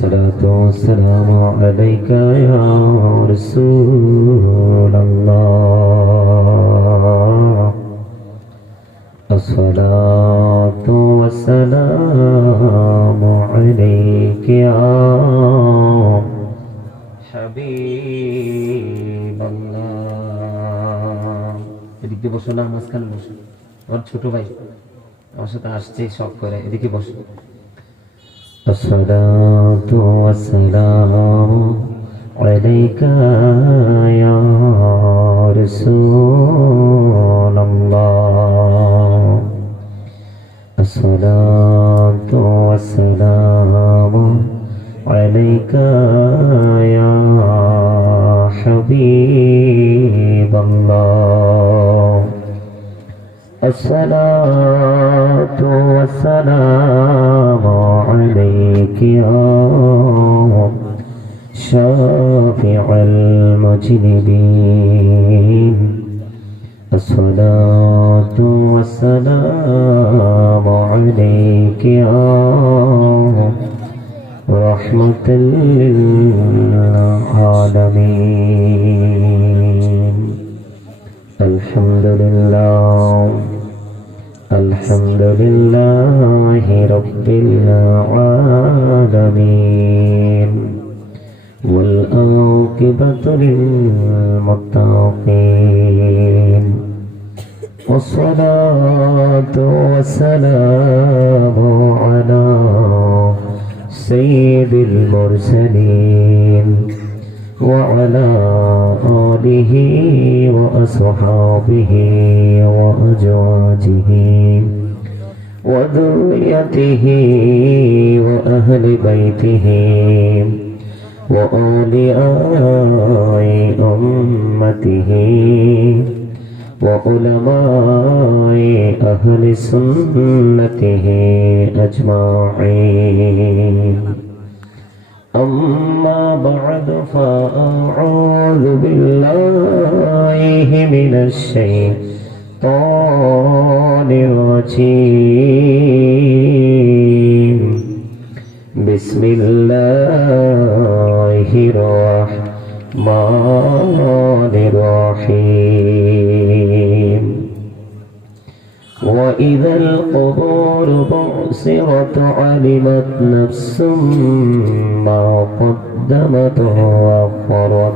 الصلاة والسلام عليك يا رسول الله الصلاة والسلام عليك يا حبيب الله এদিকে বসো না মাঝখানে বসো আমার ছোট ভাই আমার সাথে আসছে শখ করে এদিকে বসো الصلاة والسلام عليك يا رسول الله الصلاة والسلام عليك يا حبيب الله الصلاة والسلام عليك يا شافع المذنبين الصلاة والسلام عليك يا رحمة للعالمين الحمد لله رب العالمين والعاقبة للمتقين والصلاة والسلام على سيد المرسلين وعلى آله وأصحابه وأزواجه وذريته وأهل بيته وأولياء أمته وعلماء أهل سنته أجمعين أما بعد فأعوذ بالله من الشيطان الرجيم بسم الله الرحمن الرحيم وإذا القبور بعثرت علمت نفس ما قدمت وأخرت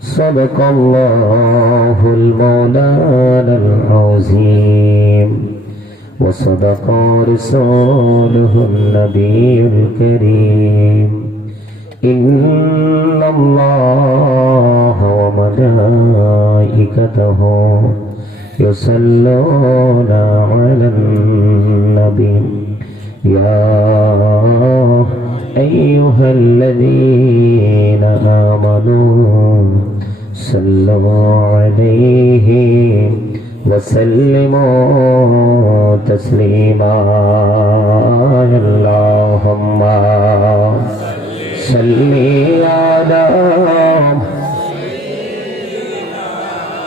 صدق الله المولانا العظيم وصدق رسوله النبي الكريم إن الله وملائكته يصلون على النبي يا أيها الذين آمنوا صلوا عليه وسلموا تسليما اللهم صل على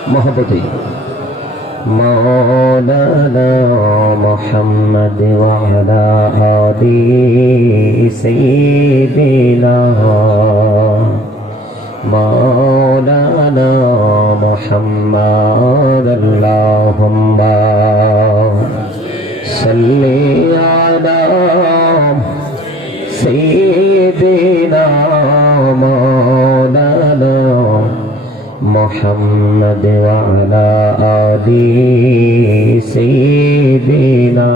محمد مولانا محمد وعلى آل سيدنا مولانا محمد اللهم صل على سيدنا مولانا محمد وعلى آل سيدنا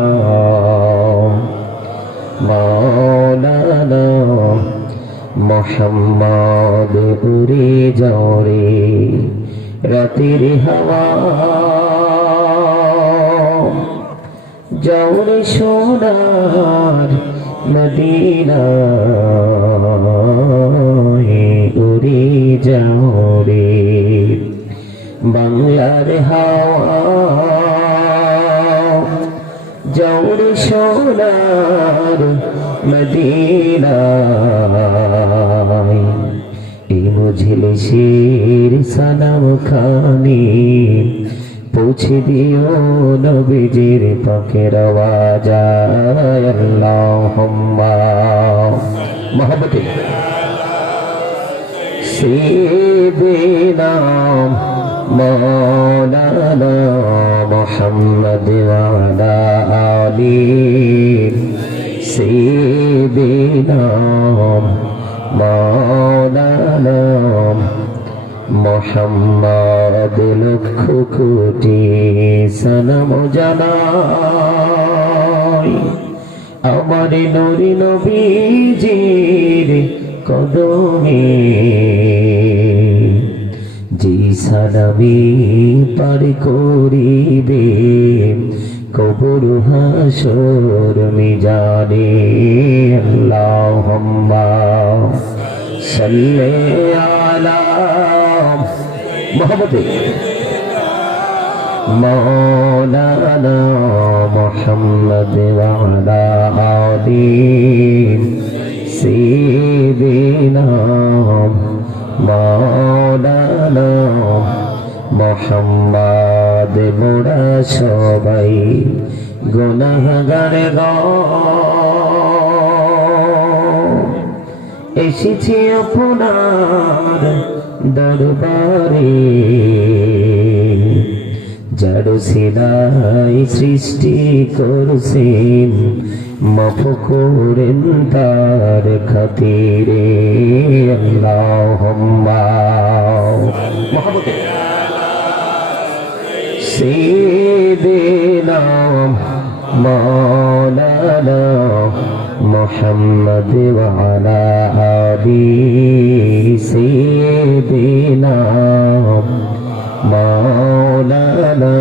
مولانا محمد উড়ে যাওরে রাতের হাওয়া যাওরে সোনার মদিনা উড়ে যাওরে বাংলার হাওয়া যাওরে সোনার মদিনা এই মজলিসের সালাম খানি পৌঁছে দিও নবীজির পাকের আওয়াজ আল্লাহুম্মা मोहब्बते सीदीना मौलाना मुहम्मद वाला आली सीदीना मौलाना मुहम्मद लक्ष कोटि सनम জানাই আমার নূরি নবীজির কদমে জি সালামি পার করিবে কবর হাসর মিজানে আল্লাহুম্মা সাল্লি আলা মুহাম্মাদ মৌলানা মুহাম্মদ ওয়ালা আলি সাইয়্যিদিনা মৌলানা মুহাম্মদ মোরা সবাই গুনাহগার গো এসেছি আপনার দরবারে যার সিলাই সৃষ্টি করছেন মাফ করেন তার খাতিরে আল্লাহুম্মা মুহাম্মদ সাইয়্যিদিনা মাওলানা মুহাম্মদ ওয়ালা আলি সাইয়্যিদিনা মাওলানা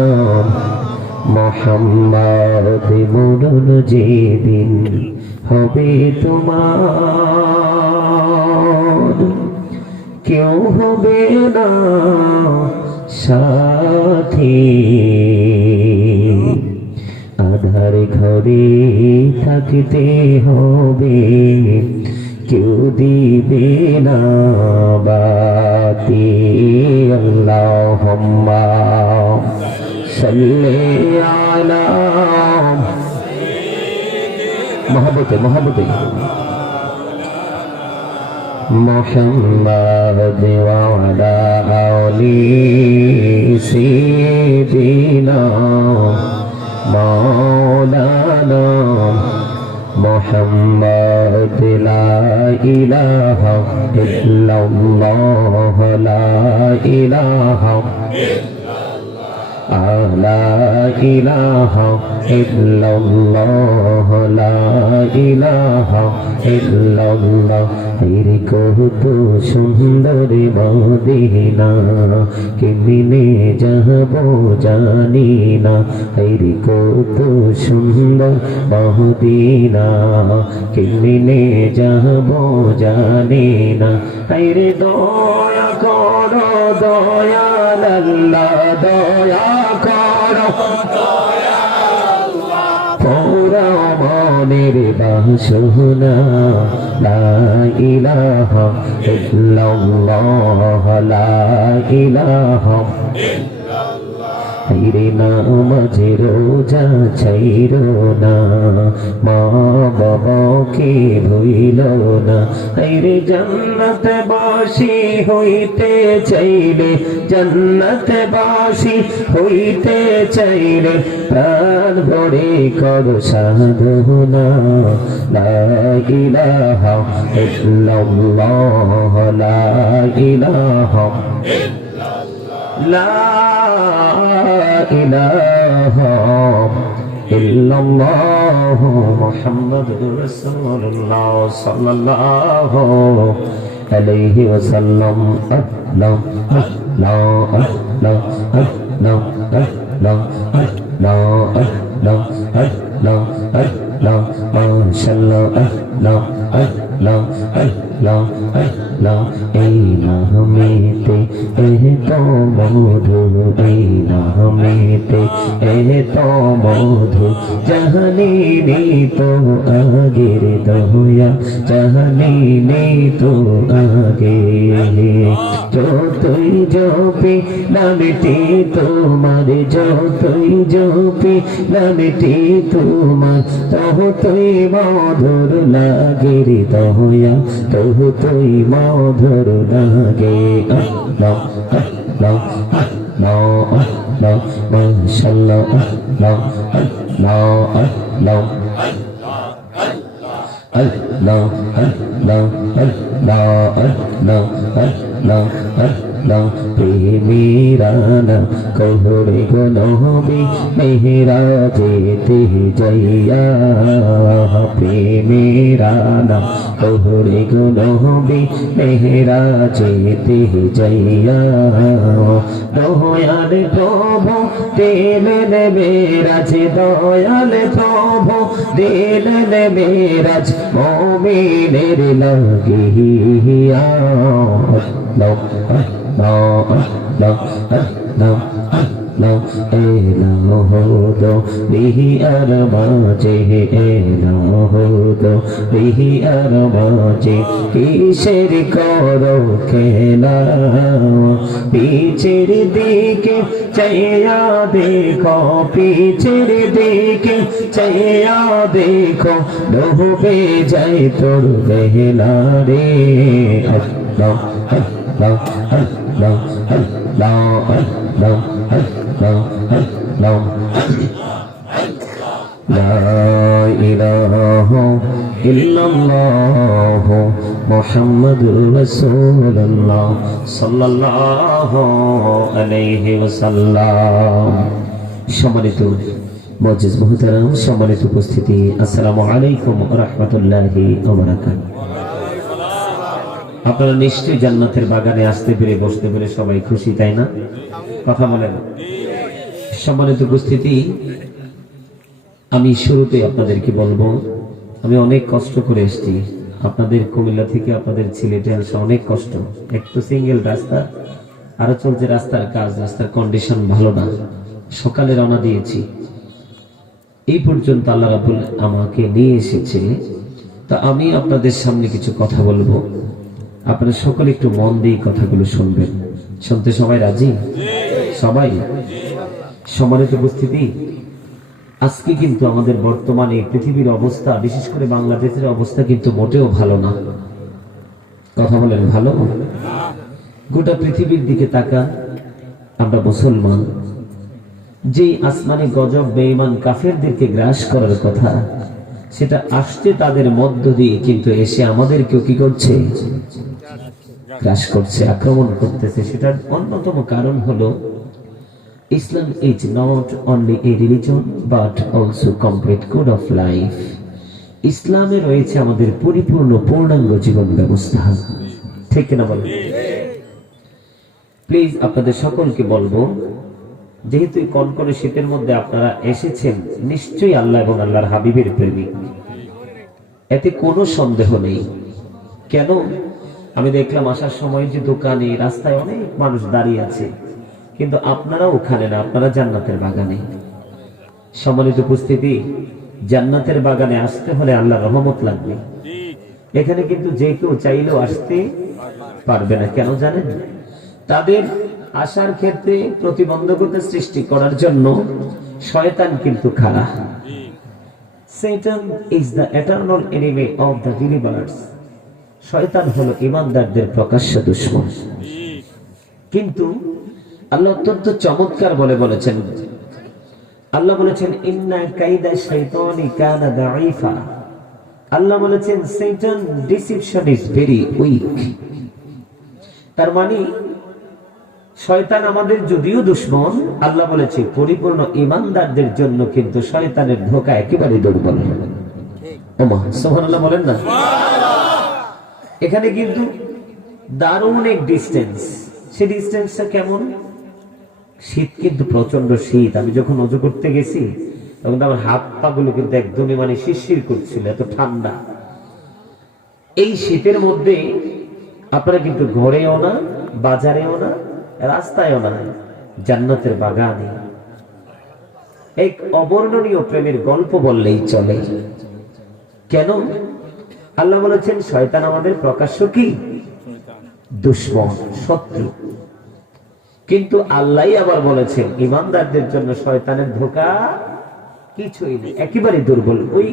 মুহাম্মদ মরণ যেদিন হবে তোমার কেউ হবে না সাথী আধার ঘরে থাকতে হবে কেউ দিবে না বাতি আল্লাহুম্মা সাল্লি আলা মোহাম্মতে মুহাম্মদ ওয়ালা আলি সাইয়্যিদিনা মাওলানা মুহাম্মদ লা ইলাহা ইল্লাল্লাহ লা ইলাহা লা ইলাহা ইল্লাল্লাহ লা ইলাহা ইল্লাল্লাহ এর কত সুন্দর মদিনা কেমনে যাব জানি না এর কত সুন্দর মদিনা কেমনে যাব জানি না এর দয়া করো দয়াল আল্লাহ দয়া করো পুরা মনের বাসনা লা ইলাহা ইল্লাল্লাহ লা ইলাহা রে নামাজে রোজা ছাইরো না মা বাবাকে ভুইল না রে জান্নাতে বাসী হইতে চাইলে জান্নাতে বাসী হইতে চাইলে প্রাণ ভরে করো সাধনা লা ইলাহা ইল্লাল্লাহ লা ইলাহা লা ইলাহা ইল্লাল্লাহু মুহাম্মাদুর রাসূলুল্লাহ সাল্লাল্লাহু আলাইহি ওয়াসাল্লাম আল্লাহ আল্লাহ আল্লাহ আল্লাহ আল্লাহ আল্লাহ আল্লাহ আল্লাহ মাশাআল্লাহ আল্লাহ আল্লাহ আল্লাহ আল্লাহ এই নামেতে এত মধু এই নামেতে এত মধু জানি নি তো আগের দয়া জানি নি তো আগে যতই জপি নামটি তোমার যতই জপি নামটি তোমার ততই মধুর লাগে রে দয়া ততই মধুর লাগে আল্লাহ আল্লাহ আল্লাহ আল্লাহ মাশাআল্লাহ আল্লাহ আল্লাহ আল্লাহ Allah, Allah, Allah, Allah, Allah, Allah, Pimirana, Kohore Gonobi, Mehira Jete Jaya, Pimirana, Kohore Gonobi, Mehira Jete Jaya, Doyale Prabhu, Delele Miraj, Doyale Prabhu, Delele Miraj, Momineer Lagiya, Allah, Allah, Allah, Allah, Allah, Elohodo, Bihi Armaje, Elohodo, Bihi Armaje, Kisher Koro Kela, Pichir Dike, Chaya Dekho, Pichir Dike, Chaya Dekho, Dobe Jai Tor Behla Re, Allah, Allah, Allah, Allah, Allah, Allah, Allah, La ilaha illallah Muhammadur Rasulullah sallallahu alayhi wa sallam সম্মানিত মুআজ্জিজ মুহতারাম সম্মানিত উপস্থিতি আসসালামু আলাইকুম ওয়া রাহমাতুল্লাহি ওয়া বারাকাতুহু আপনারা নিশ্চয়ই জান্নাতের বাগানে আসতে পেরে বসতে পেরে সবাই খুশি তাই না কথা বলেন সম্মানিত উপস্থিতি আমি শুরুতে আপনাদেরকে বলবো আমি অনেক কষ্ট করে এসেছি আপনাদের কুমিল্লা থেকে আপনাদের সিলেটে আসা অনেক কষ্ট এক তো সিঙ্গেল রাস্তা আরো চলছে রাস্তার কাজ রাস্তার কন্ডিশন ভালো না সকালে রওনা দিয়েছি এই পর্যন্ত আল্লাহ রাব্বুল আমাকে নিয়ে এসেছে তা আমি আপনাদের সামনে কিছু কথা বলবো আপনারা সকলে একটু মন দিয়ে কথাগুলো শুনবেন শুনতে সবাই রাজি সবাই সম্মানিত উপস্থিতি আজকে কিন্তু আমাদের বর্তমানে পৃথিবীর অবস্থা বিশেষ করে বাংলাদেশের অবস্থা কিন্তু মোটেও ভালো না কথা বলেন ভালো গোটা পৃথিবীর দিকে তাকান আমরা মুসলমান যে আসমানি গজব বেঈমান কাফেরদেরকে গ্রাস করার কথা সেটা আসছে তাদের মধ্য দিয়ে কিন্তু এসে আমাদেরকেও কি করছে গ্রাস করছে আক্রমণ করতেছে সেটার অন্যতম কারণ হলো Islam is not only a religion but also complete code of life. ইসলামে রয়েছে আমাদের পরিপূর্ণ পূর্ণাঙ্গ জীবন ব্যবস্থা ঠিক না বলেন প্লিজ আপনাদের সকলকে বলবো যেহেতু এই কনকনে শীতের মধ্যে আপনারা এসেছেন নিশ্চয়ই আল্লাহ এবং আল্লাহর হাবিবের প্রেমিক এতে কোনো সন্দেহ নেই কেন আমি দেখলাম আসার সময় যে দোকানে রাস্তায় অনেক মানুষ দাঁড়িয়ে আছে কিন্তু আপনারা ওখানে না আপনারা জান্নাতের বাগানে সম্মানিত উপস্থিতি জান্নাতের বাগানে আসতে হলে আল্লাহর রহমত লাগবে এখানে কিন্তু যে কেউ চাইলেও আসতে পারবে না কেন জানেন তাদের আসার ক্ষেত্রে প্রতিবন্ধকতা সৃষ্টি করার জন্য শয়তান কিন্তু খাড়া Satan is the eternal enemy of the believers শয়তান হলো ঈমানদারদের প্রকাশ্য দুশমন কিন্তু আল্লাহ অত্যন্ত চমৎকার বলেছেন আল্লাহ বলেছেন ইন্না কাইদা শাইতানি কানা দাঈফা আল্লাহ বলেছেন শয়তান ডিসিপশন ইজ ভেরি উইক তার মানে শয়তান আমাদের যদিও দুশমন আল্লাহ বলেছে পরিপূর্ণ ঈমানদারদের জন্য কিন্তু শয়তানের ধোঁকা একেবারে দুর্বল ওমা সুবহানাল্লাহ বলেন না এখানে কিন্তু দারুণ এক ডিসটেন্স সেই ডিসটেন্সটা কেমন শীত কিন্তু প্রচন্ড শীত আমি যখন ওযু করতে গেছি তখন আমার হাত পা গুলো কিন্তু একদমই মানে শিরশির করছিল এত ঠান্ডা এই শীতের মধ্যে আপনারা কিন্তু ঘরেও না, বাজারেও না, রাস্তায়ও না, জান্নাতের বাগানে এক অবর্ণনীয় প্রেমের গল্প বললেই চলে। কেন? আল্লাহ বলেছেন শয়তান আমাদের প্রকাশ্য কি দুশমন, শত্রু। কিন্তু আল্লাহ আবার বলেছেন ইমানদারদের জন্য শয়তানের ধোঁকা কিছুই নেই, একেবারে দুর্বল, ওই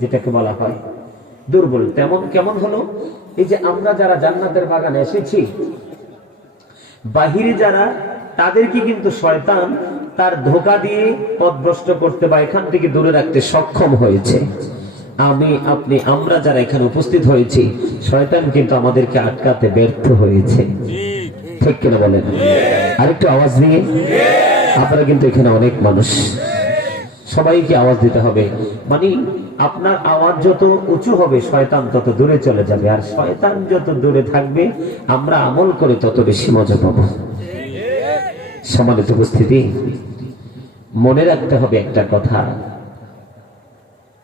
যেটাকে বলা হয় দুর্বল। তেমন কেমন হলো? এই যে আমরা যারা জান্নাতের বাগানে এসেছি, বাহিরে যারা, তাদেরকে কিন্তু শয়তান তার ধোঁকা দিয়ে পথভ্রষ্ট করতে বা এখান থেকে দূরে রাখতে সক্ষম হয়েছে। আমি, আপনি, আমরা যারা এখানে উপস্থিত হয়েছি, শয়তান কিন্তু আমাদেরকে আটকাতে ব্যর্থ হয়েছে। ঠিক কিনা বলেন? আরেকটু আওয়াজ দিয়ে। আপনারা কিন্তু এখানে অনেক মানুষ, সবাইকে আওয়াজ দিতে হবে। মানে আপনার আওয়াজ যত উঁচু হবে শয়তান তত দূরে চলে যাবে, আর শয়তান যত দূরে থাকবে আমরা আমল করে তত বেশি মজা পাবো। সম্মানিত উপস্থিতি, মনে রাখতে হবে একটা কথা,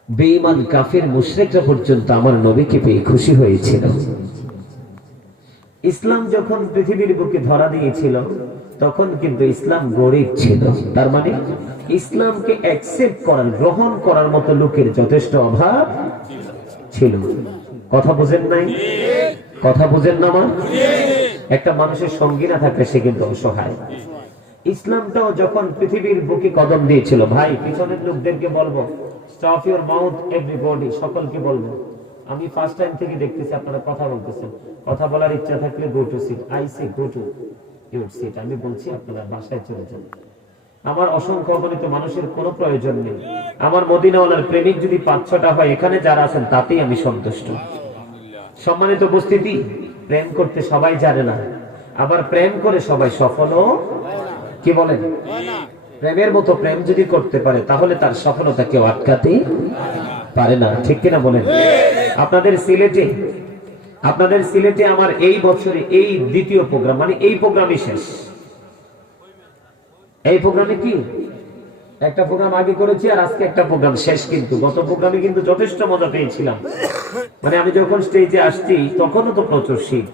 বেঈমান কাফের মুশরিকরা পর্যন্ত আমার নবীকে পেয়ে খুশি হয়েছিল। ইসলাম যখন পৃথিবীর বুকে ধরা দিয়েছিল তখন কিন্তু ইসলাম গরিব ছিল। তার মানে ইসলামকে অ্যাকসেপ্ট করার, গ্রহণ করার মতো লোকের যথেষ্ট অভাব ছিল। কথা বুঝেন নাই? কথা বুঝেন না? একটা মানুষের সঙ্গী না থাকলে সে কিন্তু অসহায়। ইসলামটাও যখন পৃথিবীর বুকে কদম দিয়েছিল, ভাই পিছনের লোকদেরকে বলবো স্টপ ইউর মাউথ এভরিবডি, সকলকে বলবো। আমি ফার্স্ট টাইম থেকে দেখতেছি আপনারা কথা বলতেছেন, কথা বলার ইচ্ছা থাকলে go to seat, I say go to your seat. আমি বলছি আপনারা বাসায় চলে যান। আমার অসংখ্য অগণিত মানুষের কোনো প্রয়োজন নেই। আমার মদিনাওয়ালার প্রেমিক যদি 5-6টা হয়, এখানে যারা আছেন তাতেই আমি সন্তুষ্ট। সম্মানিত উপস্থিতি, প্রেম করতে সবাই জানে না, আবার প্রেম করে সবাই সফলও কি বলেন? প্রেমের মতো প্রেম যদি করতে পারে তাহলে তার সফলতা কেউ আটকাতে পারে না। ঠিক কিনা বলেন? আপনাদের সিলেটে আমার এই বছরে এই দ্বিতীয় প্রোগ্রাম, মানে এই প্রোগ্রামই শেষ। এই প্রোগ্রামে কি একটা প্রোগ্রাম আগে করেছি আর আজকে একটা প্রোগ্রাম শেষ। কিন্তু গত প্রোগ্রামে কিন্তু যথেষ্ট মজা পেয়েছিলাম। মানে আমি যখন স্টেজে আসছি তখনও তো প্রচুর শীত,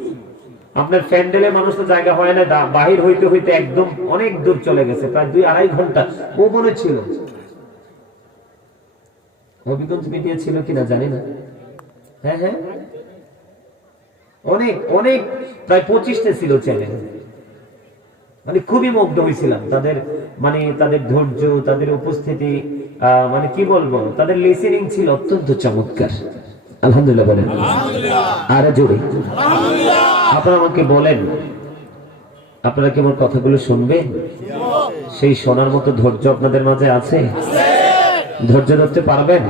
আপনার প্যান্ডেলে মানুষ তো জায়গা হয় না, বাহির হইতে হইতে একদম অনেক দূর চলে গেছে, প্রায় 2-2.5 ঘন্টা ও মনে ছিল। হবিগঞ্জ মিডিয়া ছিল কিনা জানি না। হ্যাঁ হ্যাঁ, অনেক অনেক, প্রায় 25টা ছিল চ্যানেল। মানে খুবই মুগ্ধ হয়েছিলাম তাদের, মানে তাদের ধৈর্য, তাদের উপস্থিতি, মানে কি বলবো, তাদের লিসেনিং ছিল অত্যন্ত চমৎকার। আলহামদুলিল্লাহ বলেন, আরে জোরে আপনারা আমাকে বলেন, আপনারা কি আমার কথাগুলো শুনবেন? সেই শোনার মতো ধৈর্য আপনাদের মাঝে আছে? ধৈর্য ধরতে পারবেন?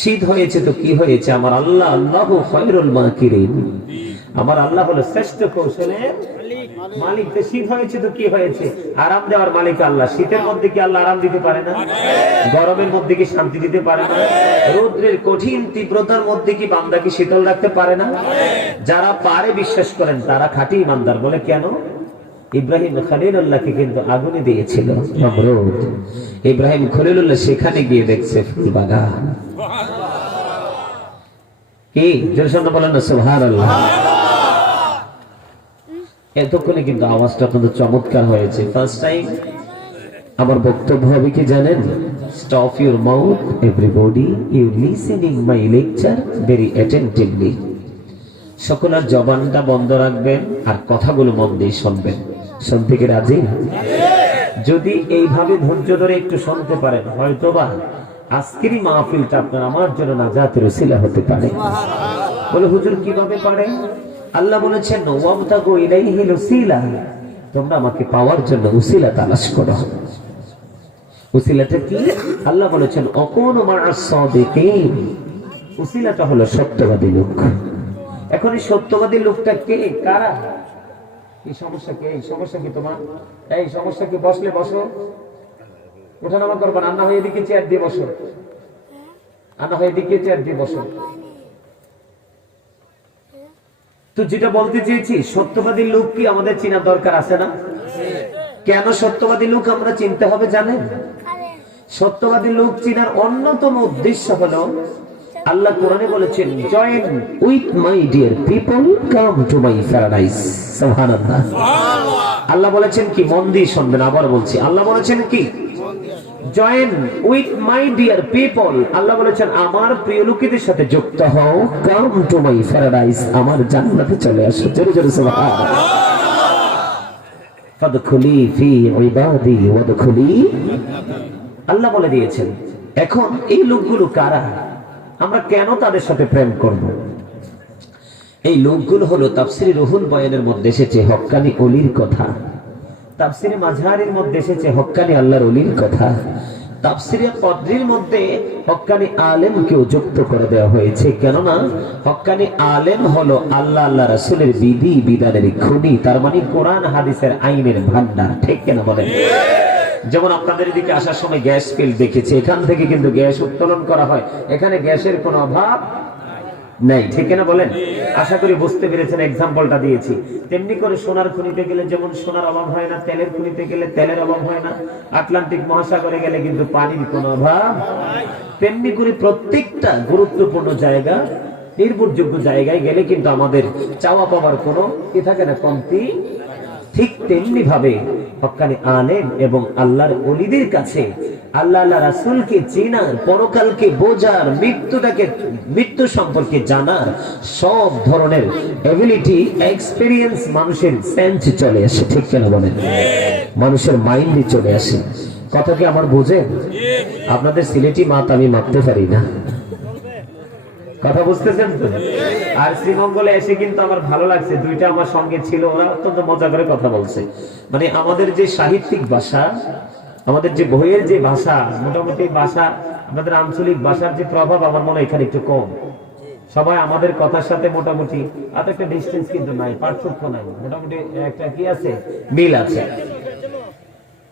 শীত হয়েছে তো কি হয়েছে, আমার আল্লাহ আল্লাহু খায়রুল মাকিরিন, আমার আল্লাহ হলো শ্রেষ্ঠ কৌশলের মালিক। তো শীত হয়েছে তো কি হয়েছে, আরাম দেওয়ার মালিক আল্লাহ। শীতের মধ্যে কি আল্লাহ আরাম দিতে পারে না? গরমের মধ্যে কি শান্তি দিতে পারে না? রৌদ্রের কঠিন তীব্রতার মধ্যে কি বান্দাকে শীতল রাখতে পারে না? যারা পারে বিশ্বাস করেন তারা খাঁটি ইমানদার। বলে কেন? ইব্রাহিম খলিলুল্লাহকে কিন্তু আগুনে দিয়েছিল নমরুদ। ইব্রাহিম খলিলুল্লাহ সেখানে গিয়ে দেখছে ফুল বাগান। কি জোরে বলেন না সুবহানাল্লাহ। এতক্ষণে কিন্তু আওয়াজটা অত্যন্ত চমৎকার হয়েছে। ফার্স্ট টাইম আমার বক্তব্য হবে কি জানেন? Stop your mouth everybody, you listening my lecture very attentively. সকলের জবানটা বন্ধ রাখবেন আর কথাগুলো মন দিয়ে শুনবেন। শুনতে কি রাজি? যদি এইভাবে ধৈর্য ধরে একটু শুনতে পারেন, হয়তোবা আজকেরই মাহফিলটা আপনার আমার জন্য নাজাতের উসিলা হতে পারে। বলে হুজুর কিভাবে পারে? আল্লাহ বলেছেন ওয়াবতাগু ইলাইহিল উসিলা, তোমরা আমাকে পাওয়ার জন্য উসিলা তালাশ করো। উসিলাটা কি? আল্লাহ বলেছেন আকুনু মা'আস সাদিকিন, উসিলাটা হলো সত্যবাদী লোক। এখন এই সত্যবাদী লোকটা কে? কারা? এই সমস্যা কে? এই সমস্যা কি তোমার? এই সমস্যা কি? বসলে বসো, ওঠানামা করবা না। আন্না হয়ে এদিকে চেয়ার দিয়ে বসো, আন্না হয়ে এদিকে চেয়ার দিয়ে বসো। তো যেটা বলতে চেয়েছি, সত্যবাদী লোক কি আমাদের চেনার দরকার আছে না? কেন সত্যবাদী লোক আমরা চিনতে হবে জানেন? সত্যবাদী লোক চেনার অন্যতম উদ্দেশ্য হলো আল্লাহ কোরআনে বলেছেন, join with my dear people, come to my paradise. সুবহানাল্লাহ। আল্লাহ বলেছেন কি, মন দিয়ে শুনবেন, আবার বলছি, আল্লাহ বলেছেন কি, join with my dear people. Allah বলেছেন আমার প্রিয় লোকেদের সাথে যুক্ত হও, কাম টু মাই প্যারাডাইস, আমার জান্নাতে চলে আসো। জোরে জোরে সুবহানাল্লাহ। ফাদখুলি ফি ইবাদি ওয়াদখুলি। আল্লাহ বলে দিয়েছেন। এখন এই লোকগুলো কারা, আমরা কেন তাদের সাথে প্রেম করব? এই লোকগুলো হলো তাফসিরে রুহুল বয়ানের মধ্যে এসেছে হক্কানি ওলির কথা, তাফসিরে মাঝহারির মধ্যে এসেছে হক্কানি আল্লাহর ওলির কথা, তাফসিরে কদরির মধ্যে হক্কানি আলেমকেও যুক্ত করে দেওয়া হয়েছে। কেননা হক্কানি আলেম হলো আল্লাহ আল্লাহ রাসূলের বিধি বিধানের খুনি, তার মানে কোরআন হাদিসের আইনের ভান্ডার। ঠিক কেন বলেন? যেমন আপনাদের দিকে আসার সময় গ্যাস ফিল্ড দেখেছি, এখান থেকে কিন্তু গ্যাস উত্তোলন করা হয়, এখানে গ্যাসের কোনো অভাব নাই। ঠিক না বলেন? আশা করি বুঝতে পেরেছেন, এক্সাম্পলটা দিয়েছি। তেমনি করে সোনার খনিতে গেলে যেমন সোনার অভাব হয় না, তেলের খনিতে গেলে তেলের অভাব হয় না, আটলান্টিক মহাসাগরে গেলে কিন্তু পানির কোনো অভাব, তেমনি করে প্রত্যেকটা গুরুত্বপূর্ণ জায়গা, নির্ভরযোগ্য জায়গায় গেলে কিন্তু আমাদের চাওয়া পাওয়ার কোনো কি থাকে না, কমতি। ঠিক তেমনি ভাবে হক্কানি আলেম এবং আল্লাহর ওলিদের কাছে আল্লাহ আল্লাহ রাসূলকে চেনার, পরকালকে বোঝার, মৃত্যু সম্পর্কে জানার সব ধরনের এবিলিটি, এক্সপেরিয়েন্স মানুষের সেন্স চলে আসে। ঠিক কেন বলেন? মানুষের মাইন্ডে চলে আসে। কথা কি আমার বোঝে? আপনাদের সিলেটি মাত আমি মাপতে পারি না, কথা বুঝতেছেন তো? আর শ্রীমঙ্গলে এসে কিন্তু আমার ভালো লাগছে, দুইটা আমার সঙ্গে ছিল, ওরা অত্যন্ত মজা করে কথা বলছে। মানে আমাদের যে সাহিত্যিক ভাষা, আমাদের যে বইয়ের যে ভাষা, মোটামুটি ভাষা, আমাদের আঞ্চলিক ভাষার যে প্রভাব আমার মনে হয় এখানে একটু কম। সবাই আমাদের কথার সাথে মোটামুটি এত একটা ডিস্টেন্স কিন্তু নাই, পার্থক্য নাই, মোটামুটি একটা কি আছে, মিল আছে।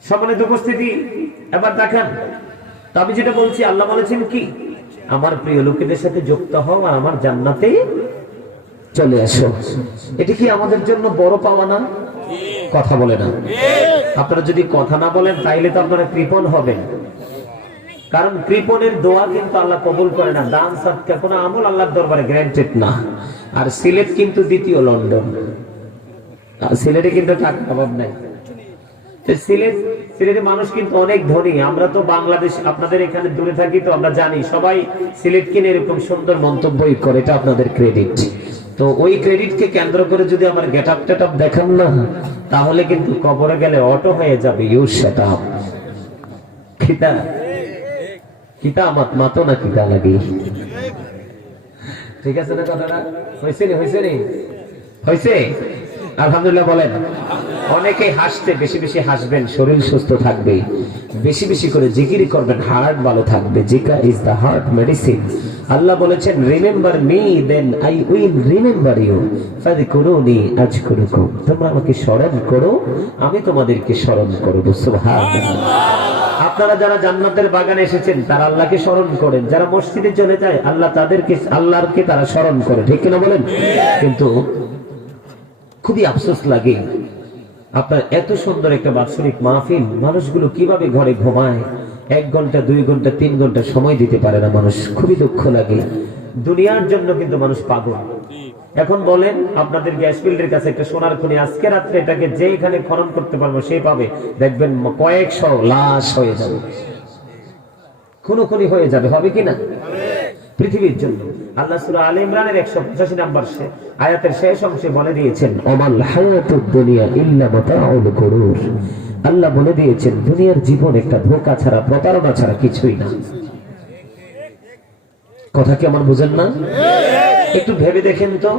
সম্মানিত উপস্থিতি, এবার দেখেন তো আমি যেটা বলছি, আল্লাহ বলেছেন কি, আমার প্রিয় লোকেদের সাথে যুক্ত হও আর আমার জান্নাতে চলে আসো। এটা কি আমাদের জন্য বড় পাওয়া না? কথা বলে না? আপনারা যদি কথা না বলেন তাইলে তো আপনারা কৃপণ হবেন, কারণ কৃপণের দোয়া কিন্তু আল্লাহ কবুল করে না। দান সাদকা কোনো আমল আল্লাহর দরবারে গ্যারান্টেড না। আর সিলেট কিন্তু দ্বিতীয় লন্ডন, সিলেটে কিন্তু টাকার অভাব নাই। সিলেটের মানুষ কিন্তু অনেক ধনী। আমরা তো বাংলাদেশ, আপনাদের এখানে দূরে থাকি তো আমরা জানি, সবাই সিলেট কিনে এরকম সুন্দর মন্তব্যই করে, এটা আপনাদের ক্রেডিট। তো ওই ক্রেডিটকে কেন্দ্র করে যদি আমার গেট আপ টেট আপ দেখান না, তাহলে কিন্তু কবরে গেলে অটো হয়ে যাবে। You shut up. কিতা কিতা আমার মাতো না কিতা লাগে? ঠিক আছে না কথাটা? হয়েছে নি? হয়েছে নি? হয়েছে? আলহামদুলিল্লাহ বলেন। অনেকে হাসতে, বেশি বেশি হাসবেন, শরীর সুস্থ থাকবে। বেশি বেশি করে জিকির করবেন, হার্ট ভালো থাকবে। Zikr is the heart medicine. Allah বলেছেন, remember me then I will remember you, ফাযকুরুনি আযকুরুকুম। তোমরা আমাকে স্মরণ করো, আমি তোমাদেরকে স্মরণ করব। সুবহানাল্লাহ। আপনারা যারা জান্নাতের বাগানে এসেছেন তারা আল্লাহকে স্মরণ করেন, যারা মসজিদে চলে যায় আল্লাহ তাদেরকে, আল্লাহকে তারা স্মরণ করে। ঠিক কিনা বলেন? কিন্তু খুবই আফসোস লাগে, আপনার এত সুন্দর একটা বাৎসরিক মাহফিল, মানুষগুলো কিভাবে ঘরে ঘুমায়, 1 ঘন্টা 2 ঘন্টা 3 ঘন্টা সময় দিতে পারে না মানুষ। খুবই দুঃখ লাগে। দুনিয়ার জন্য কিন্তু মানুষ পাগল। এখন বলেন, আপনাদের গ্যাস ফিল্ডের কাছে একটা সোনার খনি, আজকে রাত্রে এটাকে যে এখানে খনন করতে পারবো সে পাবে, দেখবেন কয়েকশো লাশ হয়ে যাবে, খুনো খুনি হয়ে যাবে। হবে কিনা? পৃথিবীর জন্য আল্লাহ সূরা আলে ইমরানের 185 নম্বর আয়াতের শেষ অংশে বলে দিয়েছেন, ওমাল হায়াতুদ দুনিয়া ইল্লা মাতাউল গুরুর। আল্লাহ বলে দিয়েছেন দুনিয়ার জীবন একটা ধোঁকা ছাড়া, প্রতারণা ছাড়া কিছুই না। কথা কি আমার বুঝেন না? একটু ভেবে দেখেন তো।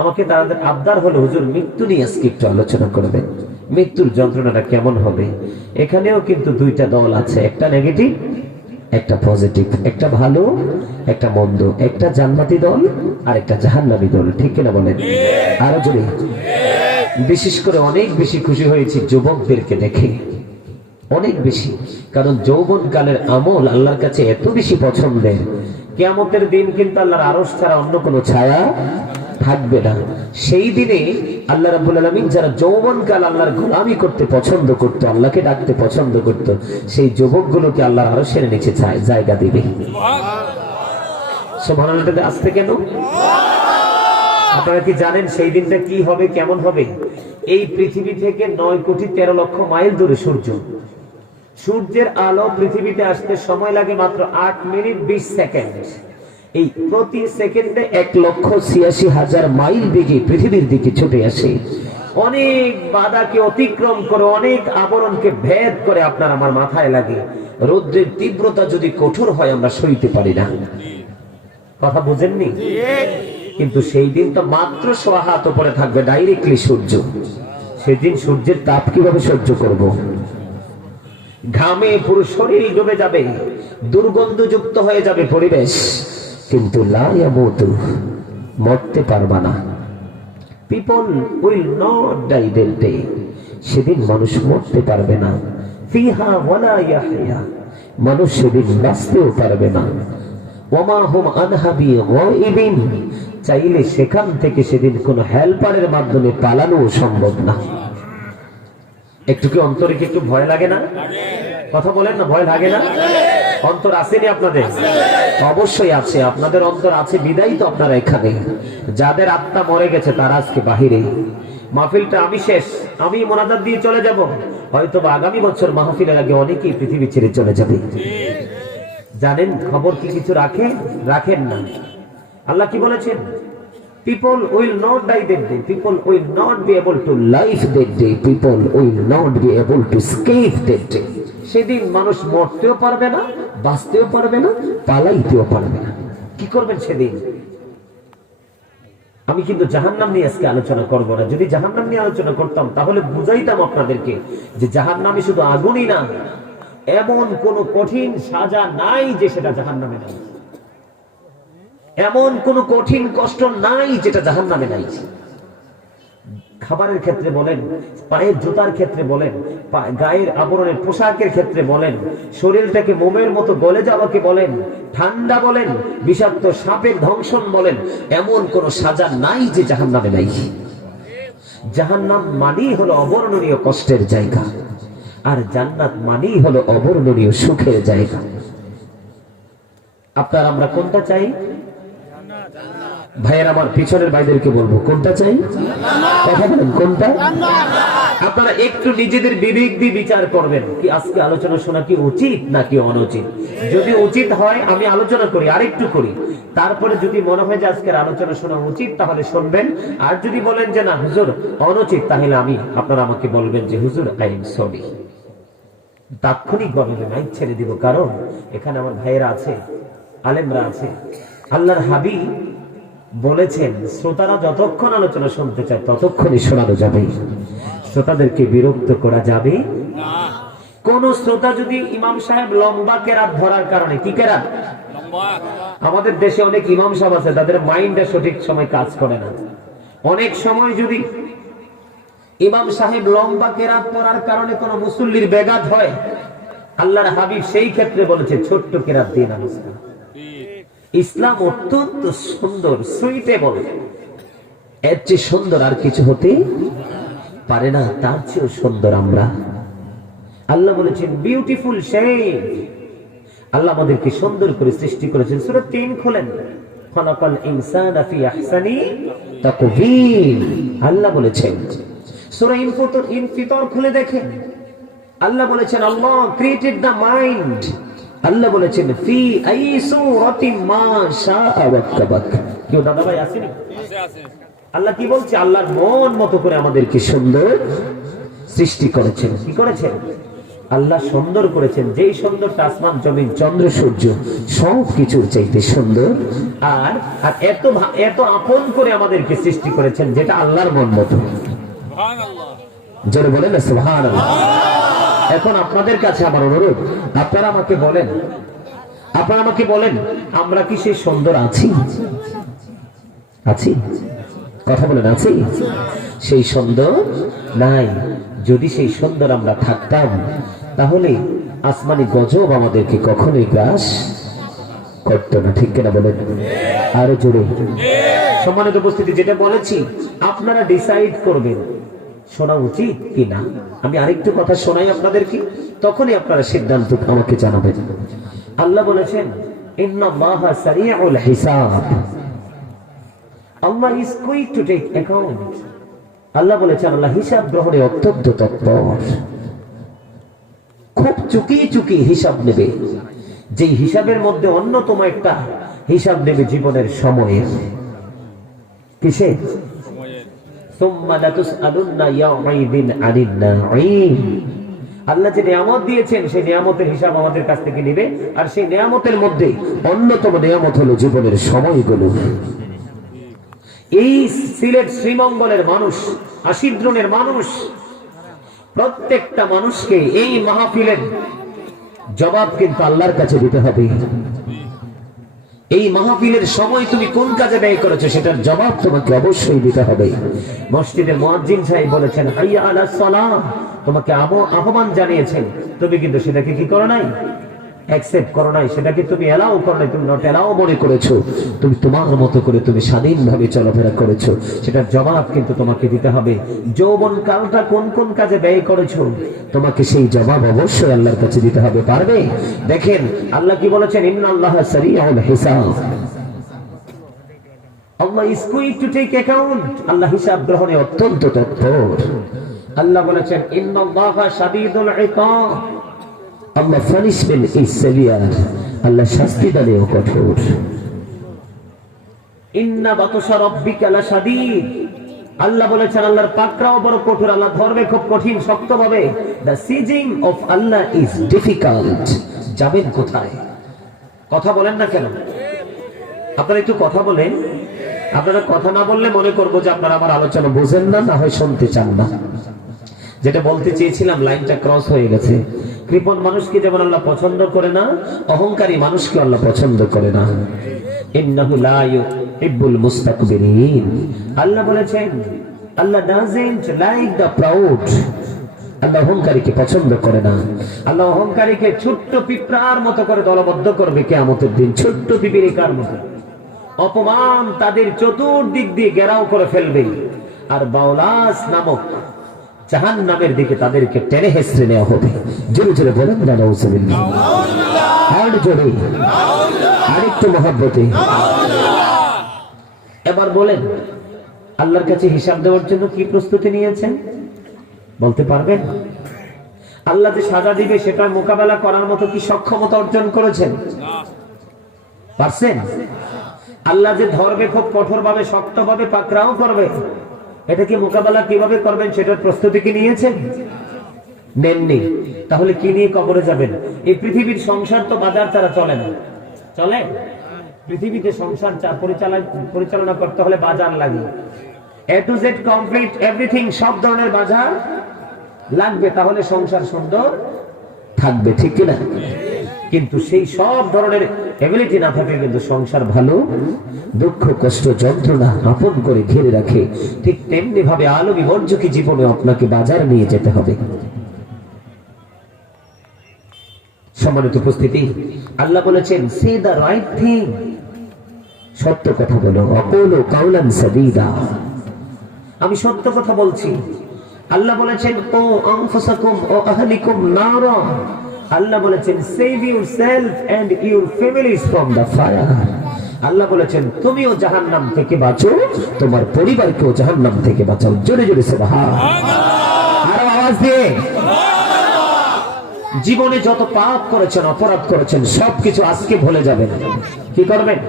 আমাকে তাদের আবদার হলো, হুজুর মৃত্যু নিয়ে আজকে একটু আলোচনা করবেন, মৃত্যুর যন্ত্রণাটা কেমন হবে। এখানেও কিন্তু দুইটা দল আছে, একটা নেগেটিভ একটা পজিটিভ, একটা ভালো একটা মন্দ, একটা জান্নাতি দল আর একটা জাহান্নামী দল। ঠিক কিনা বলেন? আরো জোরে। বিশেষ করে অনেক বেশি খুশি হয়েছি যুবকদেরকে দেখে, অনেক বেশি, কারণ যৌবনকালের আমল আল্লাহর কাছে এত বেশি পছন্দের। কিয়ামতের দিন কিন্তু আল্লাহর আরশ ছাড়া অন্য কোনো ছায়া থাকবে না। সেই দিনে আল্লাহ রাব্বুল আলামিন যারা যৌবনকাল আল্লাহর গোলামি করতে পছন্দ করত, আল্লাহকে ডাকতে পছন্দ করত, সেই যুবকগুলোকে আল্লাহর আরশের নিচে জায়গা দিবে। সুবহানাল্লাহটা আসতে কেন? আপনারা কি জানেন সেই দিনটা কি হবে, কেমন হবে? এই পৃথিবী থেকে 9,13,00,000 মাইল দূরে সূর্য। সূর্যের আলো পৃথিবীতে আসতে সময় লাগে মাত্র 8 মিনিট 20 সেকেন্ড। এই প্রতি সেকেন্ডে 1,86,000 মাইল বেগে পৃথিবীর দিকে ছুটে আসে। অনেক বাধাকে অতিক্রম করে, অনেক আবরণকে ভেদ করে আপনার আমার মাথায় লাগে। রৌদ্রের তীব্রতা যদি কঠোর হয় আমরা সইতে পারি না। কথা বুঝেননি? কিন্তু সেই দিন তো মাত্র 1.5 হাত উপরে থাকবে ডাইরেক্টলি সূর্য। সেদিন সূর্যের তাপ কিভাবে সহ্য করব? ঘামে পুরো শরীর ডুবে যাবে, দুর্গন্ধযুক্ত হয়ে যাবে পরিবেশ, কিন্তু লা ইয়ামুতু, মরতে পারবা না। People will not die that day, সেদিন মানুষ মরতে পারবে না। ফিহা ওয়ালা ইয়াহইয়া, মানুষ সেদিন বাঁচতেও পারবে না। ওমা হুম আনহা বিগাইবিন, চাইলে সেখান থেকে সেদিন কোনো হেল্পারের মাধ্যমে পালানো সম্ভব না। একটু কি অন্তরে কি একটু ভয় লাগে না? কথা বলেন না, ভয় লাগে না? অন্তর আসেনি আপনাদের? অবশ্যই আছে, আপনাদের অন্তর আছে বিদায়ী তো আপনারা এখানে। যাদের আত্মা মরে গেছে তারা আজকে বাহিরে। মাহফিলটা আমি শেষ, আমি মোনাজাত দিয়ে চলে যাব, হয়তো বা আগামী বছর মাহফিলের আগে অনেকেই পৃথিবী ছেড়ে চলে যাবে। জানেন খবর কি কিছু রাখেন না। আল্লাহ কি বলেছেন? People will not die that day. People will not be able to live that day. People will not be able to escape that day. সেদিন মানুষ মরতেও পারবে না, বাঁচতেও পারবে না, পালাইতেও পারবে না। কি করবেন সেদিন? আমি কিন্তু জাহান্নাম নিয়ে আজকে আলোচনা করব না। যদি জাহান্নাম নিয়ে আলোচনা করতাম তাহলে বুঝাইতাম আপনাদেরকে যে জাহান্নামে শুধু আগুনই না, এমন কোন কঠিন সাজা নাই যে সেটা জাহান্নামে নাই। এমন কোন কঠিন কষ্ট নাই যেটা জাহান্নামে নাই। খাবারের ক্ষেত্রে বলেন, পায়ের জুতার ক্ষেত্রে বলেন, গায়ের আবরণের পোশাকের ক্ষেত্রে বলেন, শরীরটাকে মোমের মতো গলে যাওয়াকে বলেন, ঠান্ডা বলেন, বিষাক্ত সাপের ধ্বংসন বলেন, এমন কোন সাজা নাই যে জাহান্নামে নাই। জাহান্নাম মানেই হলো অবর্ণনীয় কষ্টের জায়গা, আর জান্নাত মানেই হলো অবর্ণনীয় সুখের জায়গা। আপনার আমরা কোনটা চাই? ভাইয়ের আমার পিছনের ভাইদেরকে বলবো কোনটা চাই? কথা বলেন কোনটা? আপনারা একটু নিজেদের বিবেক দিয়ে বিচার করবেন, কি আজকে আলোচনা শোনা কি উচিত নাকি অনুচিত। যদি উচিত হয় আমি আলোচনা করি, আরেকটু করি, তারপরে যদি মনে হয় যে আজকের আলোচনা শোনা উচিত তাহলে শুনবেন। আর যদি বলেন যে না হুজুর অনুচিত, তাহলে আপনারা আমাকে বলবেন যে হুজুর আই এম সরি, তাৎক্ষণিক ভাবে মাইক ছেড়ে দিব। কারণ এখানে আমার ভাইয়েরা আছে, আলেমরা আছে। আল্লাহর হাবিব বলেছেন শ্রোতারা যতক্ষণ আলোচনা শুনতে চায় ততক্ষণই শোনানো যাবে, শ্রোতাদেরকে বিরক্ত করা যাবে না। কোন শ্রোতা যদি ইমাম সাহেব লম্বা কেরাত ধরার কারণে, কি কেরাত? আমাদের দেশে অনেক ইমাম সাহেব আছে তাদের মাইন্ডে সঠিক সময় কাজ করে না। অনেক সময় যদি ইমাম সাহেব লম্বা কেরাত পড়ার কারণে কোন মুসল্লির ব্যাঘাত হয়, আল্লাহর হাবিব সেই ক্ষেত্রে বলেছে ছোট্ট কেরাত দিয়ে নামাজ পড়ো। ইসলাম অত্যন্ত সুন্দর, সুইটেবল, এর চেয়ে সুন্দর আর কিছু হতে পারে না। তার চেয়েও সুন্দর আমরা। আল্লাহ বলেছেন বিউটিফুল শেপ। আল্লাহ আমাদেরকে সুন্দর করে সৃষ্টি করেছেন। সূরা ৩ খোলেন, খালাকাল ইনসানা ফি আহসানি তাকওয়িম। আল্লাহ বলেছেন। সূরা ইনফিতর খুলে দেখেন, আল্লাহ বলেছেন আল্লাহ ক্রিয়েটেড দ্য মাইন্ড। আল্লাহ বলেছেন ফি আই সূরাতিন মা শাআ ওয়াকাবাক। কেউ দাদা ভাই আসেনি? আল্লাহ কি বলছে? আল্লাহর মন মতো করে আমাদেরকে সুন্দর সৃষ্টি করেছেন। কি করেছেন? আল্লাহ সুন্দর করেছেন, যেই সুন্দরটা আসমান জমিন চন্দ্র সূর্য সব কিছুর চাইতে সুন্দর। আর এত আপন করে আমাদেরকে সৃষ্টি করেছেন যেটা আল্লাহর মন মতো। সুবহানাল্লাহ, জোরে বলেন না সুবহানাল্লাহ। এখন আপনাদের কাছে আমার অনুরোধ, আপনারা আমাকে বলেন আমরা কি সেই সুন্দর আছি? কথা বলেন আছি? সেই সুন্দর নাই। যদি সেই সুন্দর আমরা থাকতাম তাহলে আসমানি গজব আমাদেরকে কখনোই গ্রাস করতো না। ঠিক কিনা বলেন? আরো জোরে। সম্মানিত উপস্থিতি, যেটা বলেছি আপনারা ডিসাইড করবেন শোনা উচিত কিনা। আমি আরেকটু কথা শোনাই আপনাদেরকে, তখনই আপনারা সিদ্ধান্ত আমাকে জানাবেন। আল্লাহ বলেছেন ইন্নাল্লাহা সারিউল হিসাব। Allah is quick to take account. Allah বলেছেন আল্লাহ হিসাব গ্রহণে অত্যন্ত তৎপর, খুব চুকিয়ে চুকিয়ে হিসাব নেবে। যে হিসাবের মধ্যে অন্যতম একটা হিসাব নেবে জীবনের সময়ের। কিসে? সুম্মা লাতুসআলুন্না ইয়াউমাইযিন আনিন নাঈম। আল্লাহ যে নিয়ামত দিয়েছেন সেই নিয়ামতের হিসাব আমাদের কাছ থেকে নেবে। আর সেই নিয়ামতের মধ্যে অন্যতম নিয়ামত হলো জীবনের সময়গুলো। এই সিলেট শ্রীমঙ্গলের মানুষ, আশিদ্রনের মানুষ, প্রত্যেকটা মানুষকে এই মাহফিলের জবাব কিন্তু আল্লাহর কাছে দিতে হবে। এই মাহফিলের সময় তুমি কোন কাজে ব্যয় করেছো সেটার জবাব তোমাকে অবশ্যই দিতে হবে। মসজিদের মুয়াজ্জিন সাহেব বলেছেন হাইয়া আলাস সালাহ, তোমাকে আহ্বান জানিয়েছেন, তুমি কিন্তু সেটাকে কি করো নাই? অ্যাকসেপ্ট করো নাই, সেটাকে তুমি এলাও করো নাই, তুমি নট এলাও মনে করেছো, তুমি তোমার মতো করে তুমি স্বাধীনভাবে চলাফেরা করেছো, সেটার জবাব কিন্তু তোমাকে দিতে হবে। যৌবন কালটা কোন কোন কাজে ব্যয় করেছো তোমাকে সেই জবাব অবশ্যই আল্লাহর কাছে দিতে হবে। পারবে? দেখেন আল্লাহ কি বলেছেন, ইন্নাল্লাহা সারিউল হিসাব। Allah is quick to take account. Allah হিসাব গ্রহণে অত্যন্ত তৎপর। আল্লাহ বলেছেন ইন্নাল্লাহা শাদীদুল ইকাব। Allah punishment is severe. Allah শাস্তি দানেও কঠোর। ইন্না বাতশা রাব্বিকা লাশাদীদ। আল্লাহ বলেছেন আল্লাহর পাকড়াও বড় কঠোর, আল্লাহ ধরবে খুব কঠিন শক্তভাবে। The seizing of Allah is difficult. যাবেন কোথায়? কথা বলেন না কেন? আপনারা একটু কথা বলেন। আপনারা কথা না বললে মনে করবো যে আপনারা আমার আলোচনা বোঝেন না, না হয় শুনতে চান না। যেটা বলতে চেয়েছিলাম লাইনটা ক্রস হয়ে গেছে। কৃপণ মানুষকে যেমন আল্লাহ পছন্দ করে না, অহংকারী মানুষকে আল্লাহ পছন্দ করে না। ইন্নাহু লা ইউহিব্বুল মুস্তাকবিরিন। আল্লাহ বলেছেন আল্লাহ ডাজন্ট লাইক দ্য প্রাউড। আল্লাহ অহংকারীকে পছন্দ করে না। আল্লাহ অহংকারীকে ছোট্ট পিঁপড়ার মতো করে দলবদ্ধ করবে কিয়ামতের দিন, ছোট্ট পিপিলিকার মতো। অপমান তাদের চতুর্দিক দিয়ে ঘেরাও করে ফেলবে। আর বাউলাস নামক জাহান্নামের দিকে তাদেরকে টেনে হেসড়ে নেওয়া হবে। জোরে জোরে বলেন না নাউজুবিল্লাহ। আর জোরে, আরেকটু মহব্বতে। এবার বলেন আল্লাহর কাছে হিসাব দেওয়ার জন্য কি প্রস্তুতি নিয়েছেন বলতে পারবেন? আল্লাহ যে সাজা দিবে সেটা মোকাবেলা করার মতো কি সক্ষমতা অর্জন করেছেন? পারছেন? আল্লাহ যে ধরবে খুব কঠোরভাবে, শক্তভাবে পাকড়াও করবে, এটা কি মোকাবেলা কিভাবে করবেন সেটার প্রস্তুতি কি নিয়েছেন? নেননি। তাহলে কি নিয়ে কবরে যাবেন? এই পৃথিবীর সংসার তো বাজার ছাড়া চলে না। চলে? পৃথিবীতে সংসার পরিচালনা করতে হলে বাজার লাগে। এ টু জেড কমপ্লিট এভরিথিং, সব ধরনের বাজার লাগবে, তাহলে সংসার সুন্দর থাকবে, ঠিক কিনা? কিন্তু সেই সব ধরনের এবিলিটি না থাকে কিন্তু সংসার ভালো, দুঃখ কষ্ট যন্ত্রণা আপন করে ঘিরে রাখে। ঠিক তেমনি ভাবে আলো বিবর্জকি জীবনে আপনাকে বাজার নিয়ে যেতে হবে। সম্মানিত উপস্থিতি, আল্লাহ বলেছেন সে দ্য রাইট থিং, সত্য কথা বলো। অকুলু কাউলান সাদীদা, আমি সত্য কথা বলছি। আল্লাহ বলেছেন ও আনফুসাকুম ও আহলিকুম নারা। আল্লাহ বলেছেন save yourself and your families from the fire. Allah বলেছেন তুমিও জাহান্নাম থেকে বাঁচো, তোমার পরিবারকেও জাহান্নাম থেকে বাঁচাও। জোরে জোরে সুবহানাল্লাহ, আরো আওয়াজ দিয়ে। জীবনে যত পাপ করেছেন, অপরাধ করেছেন, সবকিছু আজকে ভুলে যাবেন। কি করবেন?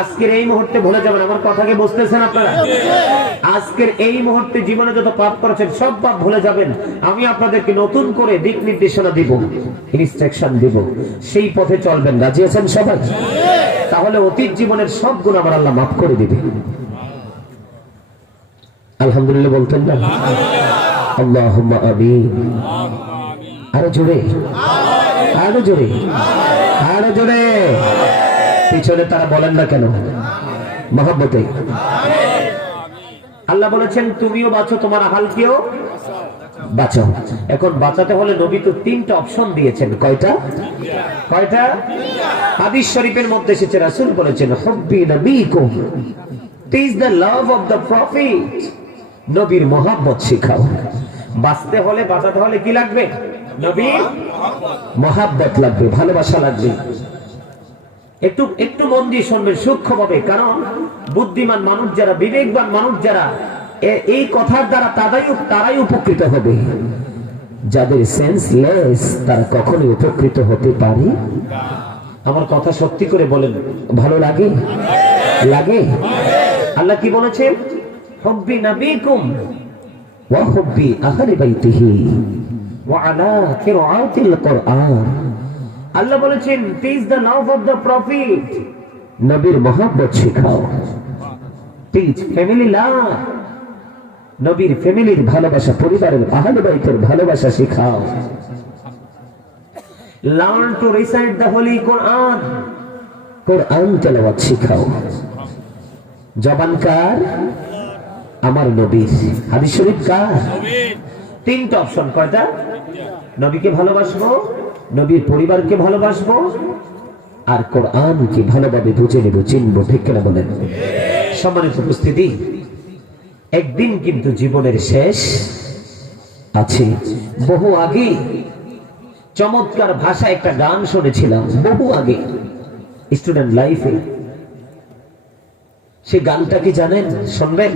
আজকের এই মুহূর্তে ভুলে যাবেন। আমার কথাকে বুঝতেছেন আপনারা? আজকের এই মুহূর্তে জীবনে যত পাপ করেছেন সব পাপ ভুলে যাবেন। আমি আপনাদেরকে নতুন করে দিক নির্দেশনা দিব, ইনস্ট্রাকশন দিব, সেই পথে চলবেন। রাজি আছেন সবাই? তাহলে অতীত জীবনের সব গুনাহ আমার আল্লাহ মাফ করে দিবে। আলহামদুলিল্লাহ বলতেন না? আল্লাহুম্মা আমিন। আরো জোরে, আরো জোরে, আরো জোরে। পিছনে তারা বলেন না কেন? মহব্বতে। আল্লাহ বলেছেন তুমিও বাঁচো, তোমার আহালকেও বাঁচাও। এখন বাঁচাতে হলে নবী তো তিনটা অপশন দিয়েছেন। কয়টা? কয়টা? হাদিস শরীফের মধ্যে এসেছে, রাসূল বলেছেন হুব্বি নবীকুম, teach the love of the prophet. নবীর মহব্বত শিখাও। বাঁচতে হলে, বাঁচাতে হলে কি লাগবে? নবীর মহব্বত লাগবে, ভালোবাসা লাগবে। একটু একটু মন দিয়ে শুনবেন সূক্ষ্মভাবে, কারণ বুদ্ধিমান মানুষ যারা, বিবেকবান মানুষ যারা, এই কথার দ্বারা তারাই উপকৃত হবে। যাদের সেন্সলেস তারা কখনোই উপকৃত হতে পারে। আমার কথা সত্যি করে বলেন, ভালো লাগে? লাগে? আল্লাহ কি বলেছেন? হুব্বি নবীকুম ওয়া হুব্বি আহলি বাইতিহি ওয়া আলা কিরাআতিল কুরআন। আল্লাহ বলেছেন, teach the love of the profit, নবীর মহব্বত শিখাও। টিচ ফ্যামিলি লাভ, নবীর ফ্যামিলির ভালোবাসা, পরিবারের আহলে বাইতের ভালোবাসা শিখাও। Learn to recite the holy Quran, Quran তেলাওয়াত শিখাও। জবান কার? আমার নবীর। হাদিস শরীফ কার? তিনটা অপশন। কয়টা? নবীকে ভালোবাসবো, নবীর পরিবারকে ভালোবাসবো, আর কোরআনকে ভালোভাবে বুঝে নেব, চিনবো। ঠিক কিনা বলেন? সম্মানিত উপস্থিতি, একদিন কিন্তু জীবনের শেষ আছে। বহু আগে চমৎকার ভাষা একটা গান শুনেছিলাম, বহু আগে স্টুডেন্ট লাইফে। সে গানটা কি জানেন? শুনবেন?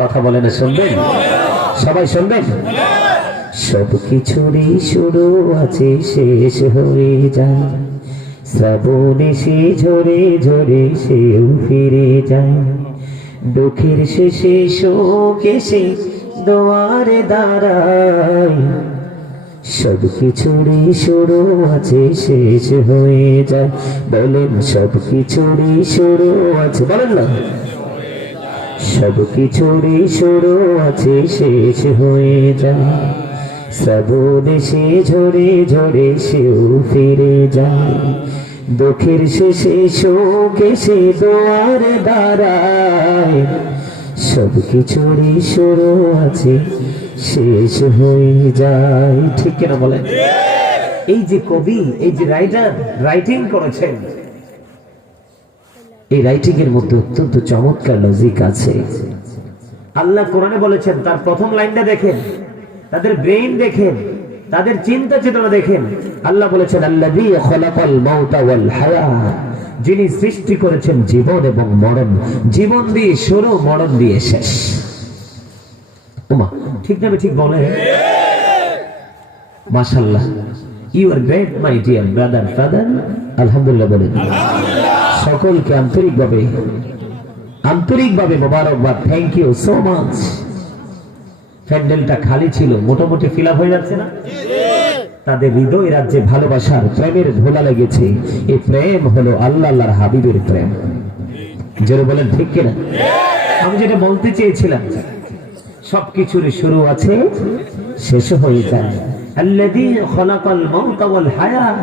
কথা বলে না, শুনবেন? সবাই শুনবেন? সব কিছুরই শুরু আছে, শেষ হয়ে যায়, শ্রাবণ এসে ঝরে ঝরে সেও ফিরে যায়, দুঃখের শেষে শোক এসে দুয়ারে দাঁড়ায়, সব কিছুরই শুরু আছে, শেষ হয়ে যায়। বলেন, সব কিছুরই শুরু আছে, বলেন না? সব কিছুরই শুরু আছে, শেষ হয়ে যায়, শ্রাবণ এসে ঝরে ঝরে সেও ফিরে যায়, দুঃখের শেষে শোক এসে দুয়ারে দাঁড়ায়, সব কিছুরই শুরু আছে, শেষ হয়ে যায়। ঠিক কিনা বলেন? এই যে কবি, এই যে রাইটার রাইটিং করেছেন, এই রাইটিং এর মধ্যে অত্যন্ত চমৎকার লজিক আছে। আল্লাহ কোরআনে বলেছেন, তার প্রথম লাইনটা দেখেন, তাদের ব্রেইন দেখেন, তাদের চিন্তা চেতনা দেখেন। আল্লাহ বলেছেন, আল্লাযী খালাকাল মাউতা ওয়াল হায়াত, যিনি সৃষ্টি করেছেন জীবন এবং মরণ। জীবন দিয়ে শুরু, মরণ দিয়ে শেষ। ওমা, ঠিক না? ঠিক বলে? মাশাআল্লাহ, you are great my dear brother father. আলহামদুলিল্লাহ বলেন। সকলকে আন্তরিকভাবে মোবারকবাদ। Thank you so much. প্যান্ডেলটা খালি ছিল, মোটামুটি ফিল আপ হয়ে যাচ্ছে না? তাদের হৃদয় রাজ্যে ভালোবাসার প্রেমের ধোলা লেগেছে। এই প্রেম হলো আল্লাহর হাবিবের প্রেম। জোরে বলেন, ঠিক কিনা? আমি যেটা বলতে চেয়েছিলাম, সবকিছুর শুরু আছে, শেষ হয়ে যায়। আল্লাযী খালাকাল মাউতা ওয়াল হায়াত,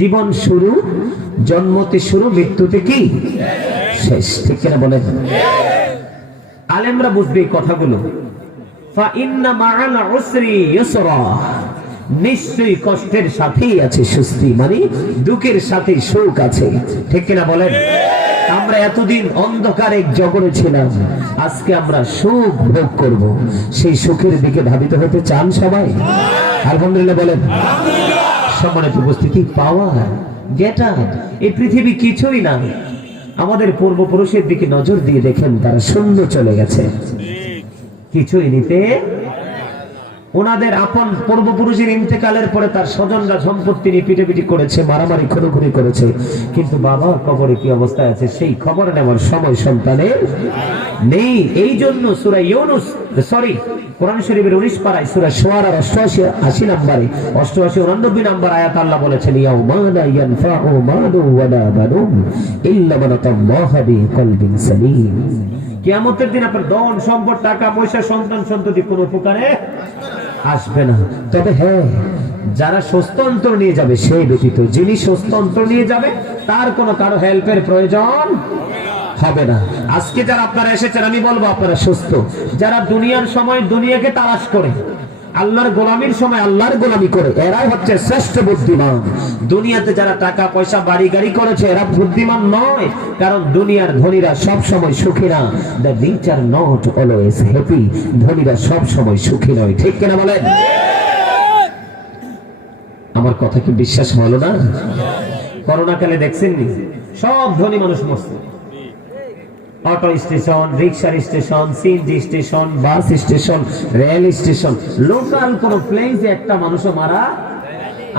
জীবন শুরু, জন্মতে শুরু, মৃত্যুতে কি শেষ। ঠিক কিনা বলেন? আলেমরা বুঝবে এই কথাগুলো। ফা ইন্না মাআল উসরি ইউসরা, নিশ্চয়ই কষ্টের সাথেই আছে স্বস্তি, মানে দুঃখের সাথে সুখ আছে। ঠিক কিনা বলেন? আমরা এতদিন অন্ধকার এক জগতে ছিলাম, আজকে আমরা সুখ ভোগ করব। সেই সুখের দিকে ধাবিত হতে চান সবাই? আলহামদুলিল্লাহ বলেন। সম্মানিত উপস্থিতি, পাওয়ার, গেট আপ, এই পৃথিবী কিছুই না। আমাদের পূর্বপুরুষের দিকে নজর দিয়ে দেখেন, তারা শূন্য চলে গেছে, কিছুই নিতে। ওনাদের আপন পূর্বপুরুষের ইন্তেকালের পরে তার স্বজনরা সম্পত্তি নিয়ে পিটাপিটি করেছে, মারামারি খুনোখুনি করেছে, কিন্তু বাবা কবরে কি অবস্থায় আছে সেই খবর নেওয়ার সময় সন্তানের নেই। এই জন্য সূরা ইউনূস, কোরআন শরীফের 19 পারায় সূরা শুআরা 88 নম্বরে 88-89 নম্বর আয়াত আল্লাহ বলেছেন, ইয়াউমা লা ইয়ানফাউ মালু ওয়ালা বানুন ইল্লা মান আতাল্লাহা বিকলবিন সালিম। কিয়ামতের দিন আপনার ধন সম্পদ, টাকা পয়সা, সন্তান সন্ততি কোনো উপকারে আসবে না। তবে হ্যাঁ, যারা সুস্থ অন্তর নিয়ে যাবে সেই ব্যতীত, যিনি সুস্থ অন্তর নিয়ে যাবে তার কোনো কারো হেল্পের প্রয়োজন হবে না। আজকে যারা আপনারা এসেছেন, আমি বলবো আপনারা সুস্থ। যারা দুনিয়ার সময় দুনিয়াকে তালাশ করে, আল্লাহর গোলামির সময় আল্লাহর গোলামি করে, এরাই হচ্ছে শ্রেষ্ঠ বুদ্ধিমান। দুনিয়াতে যারা টাকা পয়সা বাড়ি গাড়ি করেছে, এরা বুদ্ধিমান নয়, কারণ দুনিয়ার ধনীরা সব সময় সুখী না। The rich are not always happy, ধনীরা সব সময় সুখী নয়। ঠিক কিনা বলেন? আমার কথা কি বিশ্বাস হলো না? করোনা কালে দেখছেননি সব ধনী মানুষ মরছে। অটো স্টেশন, রিক্সার station, CNG station, bus station, rail station, local কোন প্লেসে একটা মানুষও মারা।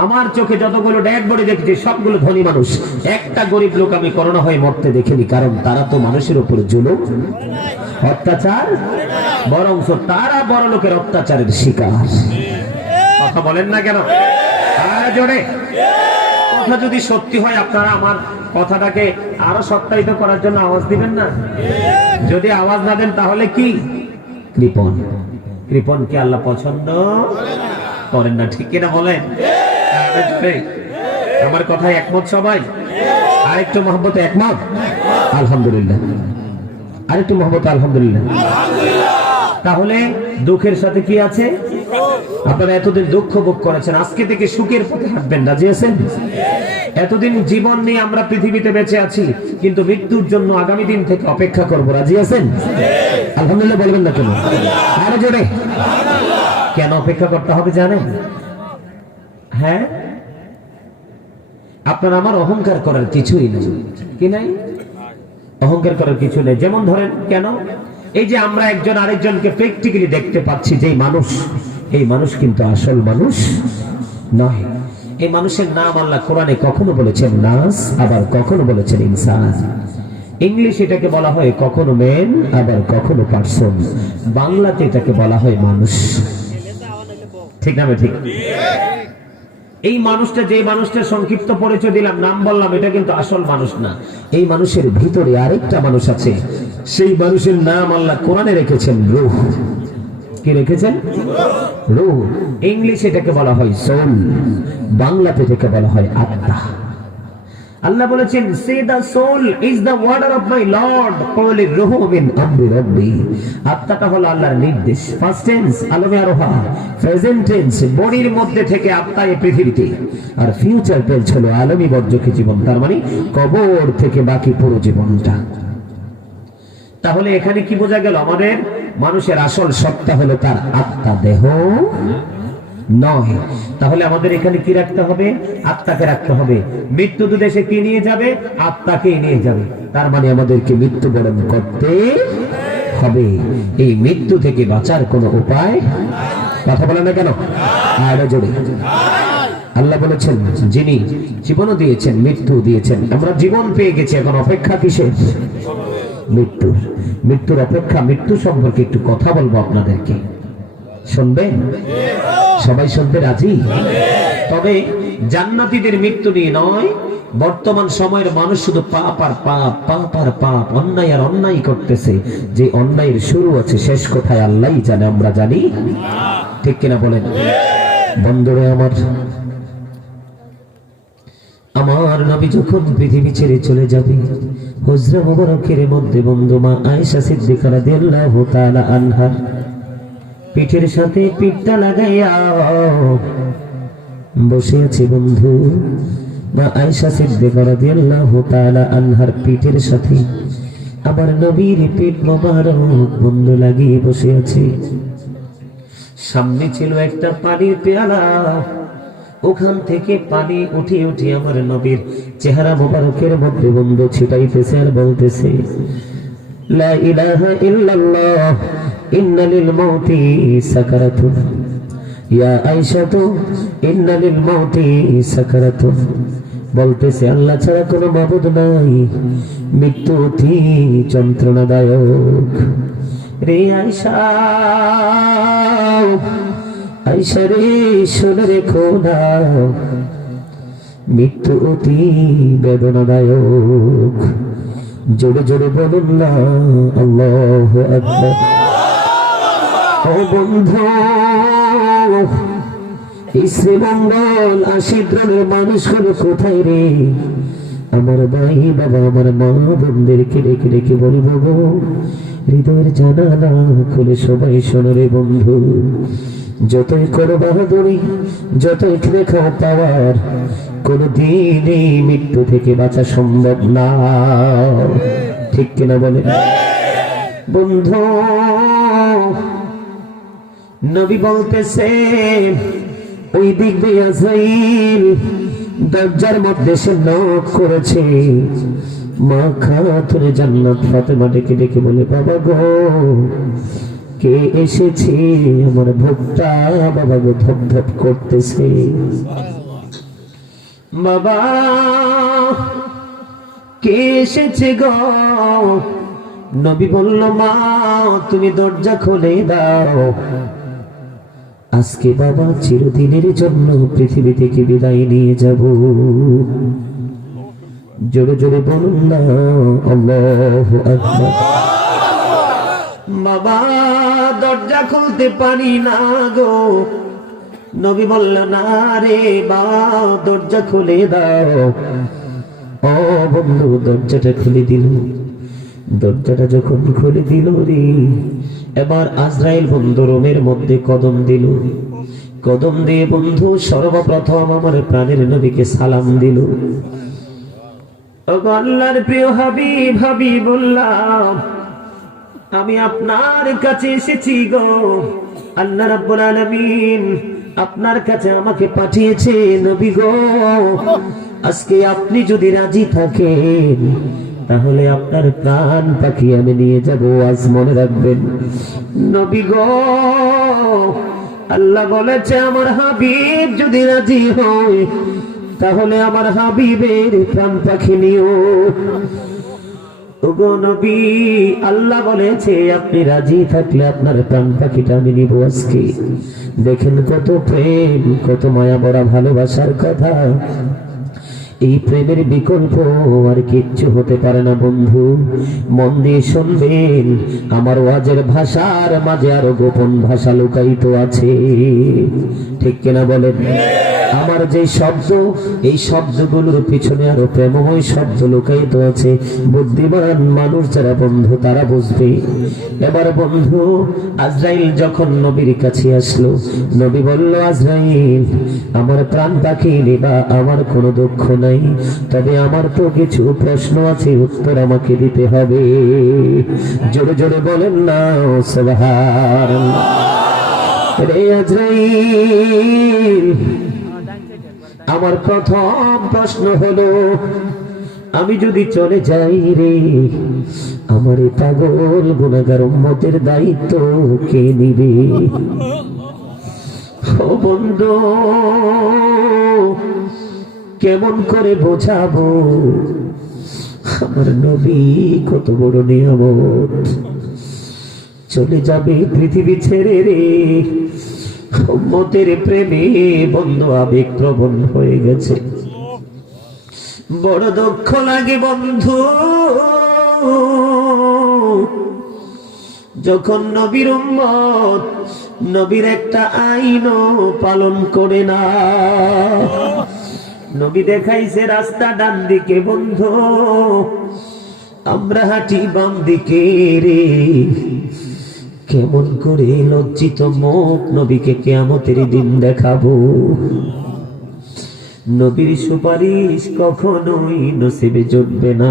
আমার চোখে যতগুলো ডেড বডি দেখেছি সবগুলো ধনী মানুষ। একটা গরিব লোক আমি করোনা হয়ে মরতে দেখিনি, কারণ তারা তো মানুষের উপর জুলুম অত্যাচার, বরং তারা বড় লোকের অত্যাচারের শিকার। কথা বলেন না কেন? জোরে কথা যদি সত্যি হয়, আপনারা আমার কথাটাকে আরো সত্যায়িত করার জন্য আওয়াজ দিবেন না? যদি আওয়াজ না দেন তাহলে কি কৃপণ? কৃপণকে আল্লাহ পছন্দ করেন না, ঠিক কিনা বলেন? আমার কথায় একমত সবাই? আরেকটু মহব্বতে একমত? আলহামদুলিল্লাহ। আরেকটু মহব্বত আলহামদুলিল্লাহ। তাহলে দুঃখের সাথে কি আছে? আপনারা এতদিন দুঃখ ভোগ করেছেন, আজকে থেকে সুখের পথে হাঁটবেন। রাজি আছেন? এতদিন জীবন নিয়ে আমরা পৃথিবীতে বেঁচে আছি, কিন্তু মৃত্যুর জন্য আগামী দিন থেকে অপেক্ষা করব। রাজি আছেন? আলহামদুলিল্লাহ বলবেন না কেন? আরো জোরে। কেন অপেক্ষা করতে হবে জানেন? হ্যাঁ, আপনার আমার অহংকার করার কিছুই নেই। কি নাই? অহংকার করার কিছু নেই। যেমন ধরেন, কেন এই যে আমরা একজন আরেকজনকে প্র্যাকটিক্যালি দেখতে পাচ্ছি, যে মানুষ, এই মানুষ কিন্তু আসল মানুষ নয়। এই মানুষের নাম আল্লাহ কোরআনে কখনো বলেছেন নাস, আবার কখনো বলেছেন ইনসান। ইংলিশ এটাকে বলা হয় কখনো ম্যান, আবার কখনো পারসন। বাংলাতে এটাকে বলা হয় মানুষ। ঠিক না? ঠিক। এই মানুষটা, যে মানুষটা সংক্ষিপ্ত পরিচয় দিলাম, নাম বললাম, এটা কিন্তু আসল মানুষ না। এই মানুষের ভিতরে আরেকটা মানুষ আছে, সেই মানুষের নাম আল্লাহ কোরআনে রেখেছেন রূহ। কি রেখেছেন? রূহ। ইংলিশ এটাকে বলা হয় সোল, বাংলাতে এটাকে বলা হয় আত্মা। আল্লাহ বলেছেন, say the soul is the order of my lord, ক্বালি রূহু মিন আমরি রাব্বি। আত্মাটা হলো আল্লাহর নির্দেশ। ফার্স্ট টেন্স আলমে আরোহা, প্রেজেন্ট টেন্স বডির মধ্যে থেকে আত্মা এই পৃথিবীতে, আর ফিউচার টেন্স হলো আলমী বর্জকে জীবন, তার মানে কবর থেকে বাকি পুরো জীবনটা। তাহলে এখানে কি বোঝা গেল? আমাদের মানুষের আসল সত্তা হলো তার আত্মা, দেহ নয়। তাহলে আমাদের এখানে কি রাখতে হবে? আত্মাকে রাখতে হবে। মৃত্যু তো দেশে কি নিয়ে যাবে? আত্মাকে নিয়ে যাবে। তার মানে আমাদেরকে মৃত্যুবরণ করতে হবে। এই মৃত্যু থেকে বাঁচার কোনো উপায়? কথা বলেন না কেন? আরো জোরে। আল্লাহ বলেছেন, যিনি জীবনও দিয়েছেন, মৃত্যু দিয়েছেন। আমরা জীবন পেয়ে গেছি, এখন অপেক্ষা কিসের? মৃত্যু। মৃত্যুর অপেক্ষা। মৃত্যু সম্পর্কে একটু কথা বলবো আপনাদেরকে, শুনবেন? সবাই শুনতে রাজি? তবে জান্নাতীদের মৃত্যু নিয়ে নয়। বর্তমান সময়ের মানুষ শুধু পাপ আর পাপ, পাপ আর পাপ, অন্যায় আর অন্যায় করতেছে। যে অন্যায়ের শুরু আছে, শেষ কোথায় আল্লাহই জানে, আমরা জানি। ঠিক কিনা বলেন? বন্ধুরা আমার, আমার নবী যখন পৃথিবী ছেড়ে চলে যাবে, হুজরা মুবারকের মধ্যে বন্ধু মা আয়েশা সিদ্দিকা রাদিয়াল্লাহু তাআলা আনহা পিঠের সাথে পিঠটা লাগাইয়া বসে আছে। বন্ধু মা আয়েশা সিদ্দিকা রাদিয়াল্লাহু তাআলা আনহার পিঠের সাথে আমার নবীর পেট মোবারক বন্ধু লাগিয়ে বসে আছে। সামনে ছিল একটা পানির পেয়ালা, ওখান থেকে পানি উঠে উঠে আমার নবীর চেহারা মোবারকের মধ্যে বন্ধু ছিটাইতেছে আর বলতেছে, লা ইলাহা ইল্লাল্লাহ ইন্না লিল মাউতি সাকারাতুন, ইয়া আয়েশাতু ইন্না লিল মাউতি সাকারাতুন। বলতেছে, আল্লাহ ছাড়া কোনো মাবুদ নাই, মৃত্যু অতি যন্ত্রণাদায়ক। রে আয়েশা, আয়েশা রে শোনো রেখো না, মৃত্যু অতি বেদনাদায়ক। জোরে জোরে বলুন না আল্লাহু আকবার। ও বন্ধু, শ্রীমঙ্গল আশিদ্রমের মানুষগুলো কোথায় রে? আমার ভাই বাবা, আমার মা বোনদেরকে রেখে রেখে বলবো গো, হৃদয়ের জানালা খুলে সবাই শোনো রে বন্ধু। যতই করো বাহাদুরি, যতই দেখা পাওয়ার, কোনদিনই মৃত্যু থেকে বাঁচা সম্ভব না। ঠিক কিনা বলে বন্ধু? নবী বলতেছে, ওই দিক দিয়ে আজরাইল দরজার মধ্যে সে নক করেছে। মা খাতুনে জান্নাত ফাতেমা ডেকে ডেকে বলে, বাবা গো, কে এসেছে? আমার ভোগটা বাবা গো ধপ ধপ করতেছে। বাবা, কে এসেছে গো? নবী বলল, মা তুমি দরজা খুলে দাও, আজকে বাবা চিরদিনের জন্য পৃথিবী থেকে বিদায় নিয়ে যাব। জোরে জোরে বলুন না আল্লাহু আকবার। বাবা দরজা খুলতে পারি না গো। নবী বলল, না রে বাবা, দরজা খুলে দাও। ও বন্ধু, দরজাটা খুলে দিল। দরজাটা যখন খুলে দিল রে, এবার আজরাইল বন্ধু রুমের মধ্যে কদম দিল। কদম দিয়ে বন্ধু সর্বপ্রথম আমার প্রাণের নবীকে সালাম দিল। আল্লাহর প্রিয় হাবিব, হাবিব বললাম, আমি আপনার কাছে এসেছি গো। আল্লাহ রাব্বুল আলামিন আপনার কাছে আমাকে পাঠিয়েছে নবী গো। আজকে আপনি যদি রাজি থাকেন তাহলে আপনার প্রাণ পাখি আমি নিয়ে যাব, আজ মনে রাখবেন। নবী গো, আল্লাহ বলেছে আমার হাবিব যদি রাজি হয় তাহলে আমার হাবিবের প্রাণ পাখি নিও। ওগো নবী, আল্লাহ বলেছে আপনি রাজি থাকলে আপনার প্রাণ পাখিটা আমি নিব আজকে। দেখেন কত প্রেম, কত মায়া ভরা ভালোবাসার কথা। এই প্রেমের বিকল্প আর কিচ্ছু হতে পারে না বন্ধু। মন দিয়ে শুনবেন, আমার ওয়াজের ভাষার মাঝে আরো গোপন ভাষা লুকায়িত আছে, ঠিক কিনা বলেন? আমার যে শব্দ, এই শব্দগুলোর পিছনে আরো প্রেমময় শব্দ লুকায়িত আছে। বুদ্ধিমান মানুষ যারা বন্ধু তারা বুঝবে। এবার বন্ধু আজরাইল যখন নবীর কাছে আসলো, নবী বলল, আজরাইল আমার প্রাণ পাখি নিবা, আমার কোনো দুঃখ নাই, তবে আমার তো কিছু প্রশ্ন আছে, উত্তর আমাকে দিতে হবে। জোরে জোরে বলেন না সুবহানাল্লাহ। রে আজরাইল, আমার প্রথম প্রশ্ন হলো, আমি যদি চলে যাই রে, আমার এই পাগল গুনাহগার উম্মতের দায়িত্ব কে নিবে? ও বন্ধু, কেমন করে বোঝাবো আমার নবী কত বড় নিয়ামত, চলে যাবে পৃথিবী ছেড়ে রে। উম্মতের প্রেমে বন্ধু আবেগ প্রবণ হয়ে গেছে, বড় দুঃখ লাগে বন্ধু। যখন নবীর উম্মত নবীর একটা আইনও পালন করে না। নবী দেখাইছে রাস্তা ডান দিকে বন্ধু, আমরা হাঁটি বাম দিকে রে। কেমন করে লজ্জিত মুখ নবীকে কিয়ামতের দিন দেখাবো? নবীর সুপারিশ কখনোই নসিবে জুটবে না।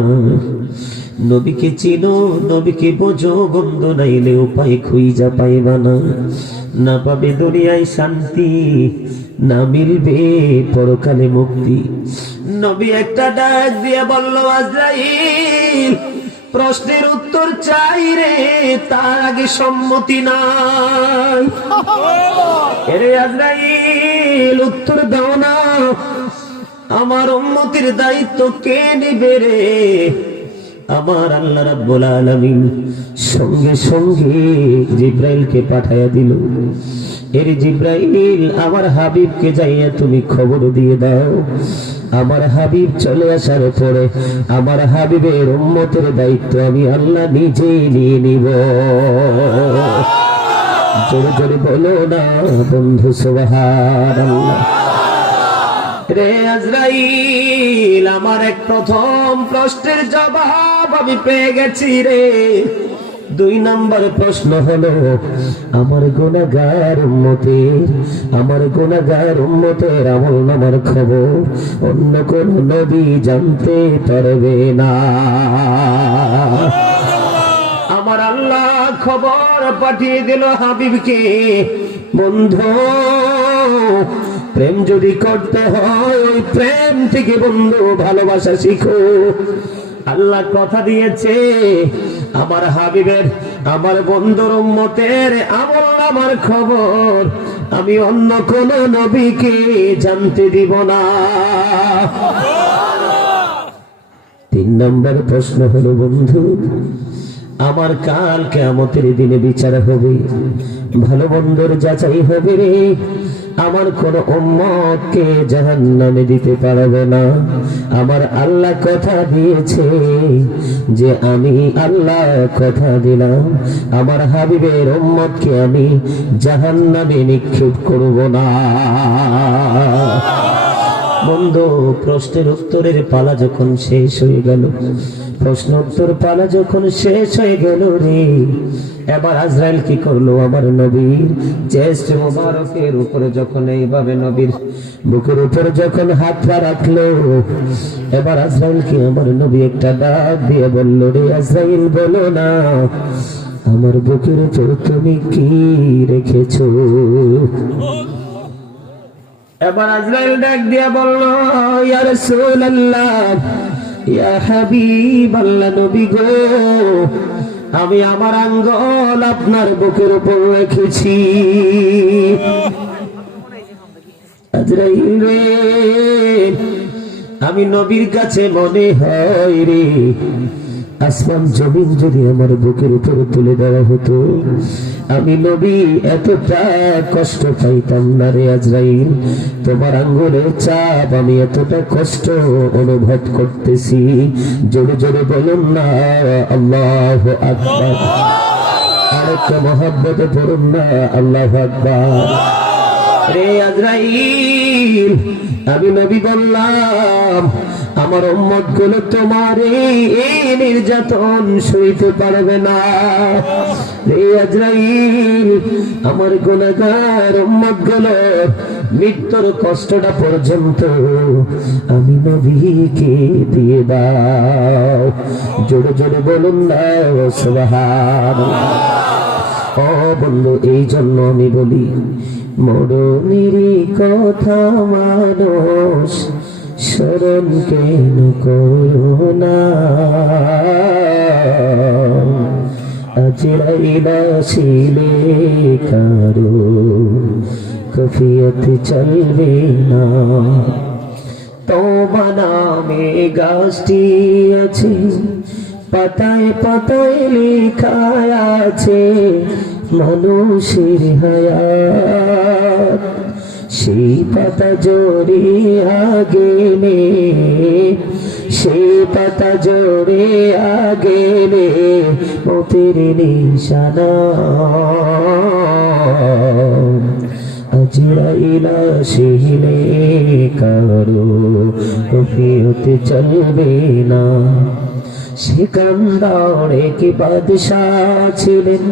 নবীকে চিনো, নবীকে বোঝো, গন্ধ নাইলে উপায় খুঁজা পাইবা না। না পাবে দুনিয়ায় শান্তি, না মিলবে পরকালে মুক্তি। নবী একটা ডাক দিয়ে বলল, আজরাইল প্রশ্নের উত্তর চাই রে, তার আগে সম্মতি নাই। এরে আজরাইল উত্তর দাও না, আমার উম্মতের দায়িত্ব কে নিবে রে? আমার আল্লাহ রাব্বুল আলামিন সঙ্গে সঙ্গে জিব্রাইলকে পাঠাইয়া দিল। এর জিব্রাইল, আমার হাবিবকে যাইয়া তুমি খবর দিয়ে দাও, আমার হাবিব চলে আসার পরে আমার হাবিবের উম্মতের দায়িত্ব আমি আল্লাহ নিজেই নিয়ে নিব। জোরে জোরে বলো না বন্ধু সুবহানাল্লাহ। রে আজরাইল, আমার এক প্রথম প্রশ্নের জবাব আমি পেয়ে গেছি রে। 2 নম্বর প্রশ্ন হলো, আমার গুনাহগার উম্মতের আমলনামার খবর অন্য কোন নবী জানতে পারবে না। আমার আল্লাহ খবর পাঠিয়ে দিল হাবিবকে, বন্ধু প্রেম যদি করতে হয় ওই প্রেম থেকে বন্ধু ভালোবাসা শিখো। আল্লাহ কথা দিয়েছে আমার হাবিবের, আমার বন্ধুর উম্মতের আমল আমার খবর আমি অন্য কোন নবীকে জানতে দিব না। 3 নম্বর প্রশ্ন হলো বন্ধু, আমার কাল কিয়ামতের দিনে বিচার হবে, ভালো বন্ধুর যাচাই হবে রে। আমার কোন উম্মতকে জাহান্নামে দিতে পারবে না। আমার আল্লাহ কথা দিয়েছে যে আমি আল্লাহ কথা দিলাম আমার হাবিবের উম্মতকে আমি জাহান্নামে নিক্ষেপ করব না। বন্ধু প্রশ্নের উত্তরের পালা যখন শেষ হয়ে গেল, প্রশ্ন উত্তর পালা যখন শেষ হয়ে গেল রে, এবার আজরাইল কি করলো, আমার নবীর চেস্ট মোবারকের উপরে যখন এইভাবে নবীর বুকের উপরে যখন হাত পা রাখলো, এবার আজরাইল কি আমার নবী একটা ডাক দিয়ে বলল, রে আজরাইল বলো না আমার বুকের উপর তুমি কি রেখেছো। এবার আজরাইল ডাক দিয়া বলল, ইয়া রাসূলুল্লাহ, ইয়া হাবিবাল্লাহ, নবী গো আমি আমার আঙ্গুল আপনার বুকের উপর রেখেছি। আজরাইল রে আমি নবীর কাছে মনে হয় রে আসমান জমিন যদি আমার বুকের উপর তুলে দেওয়া হতো আমি নবী এতটা কষ্ট পাইতাম না রে আজরাইল। তোমার আঙ্গুলের চাপ আমি এতটা কষ্ট অনুভব করতেছি। জোরে জোরে বলুন না আল্লাহু আকবার, আরেকটা মহব্বতে পড়ুন না আল্লাহু আকবার। রে আজরাইল আমি নবী বললাম আমার উম্মত গুলো তোমার এই নির্যাতন সইতে পারবে না। রে আজরাইল আমার গুনাহগার উম্মত গুলো মৃত্যুর কষ্টটা পর্যন্ত আমি নবীকে দিয়ে দাও। জোরে জোরে বলুন না সুবহানাল্লাহ। ও বন্ধু এই জন্য আমি বলি মরণের কথা মানুষ স্মরণ কেন করো না, আজরাইল আসিলে কারো কফিয়ত চলবে না। তোমার নামে গাছটি আছে পাতায় পাতায় লেখা আছে মানুষের হায়াত, সেই পাতা জড়িয়ে গেলে সেই পাতা জড়িয়ে গেলে মতের নিশানা। আজরাইল আসিলে কারো কফিয়ত চলবে না। সিকান্দার এক বাদশাহ ছিলেন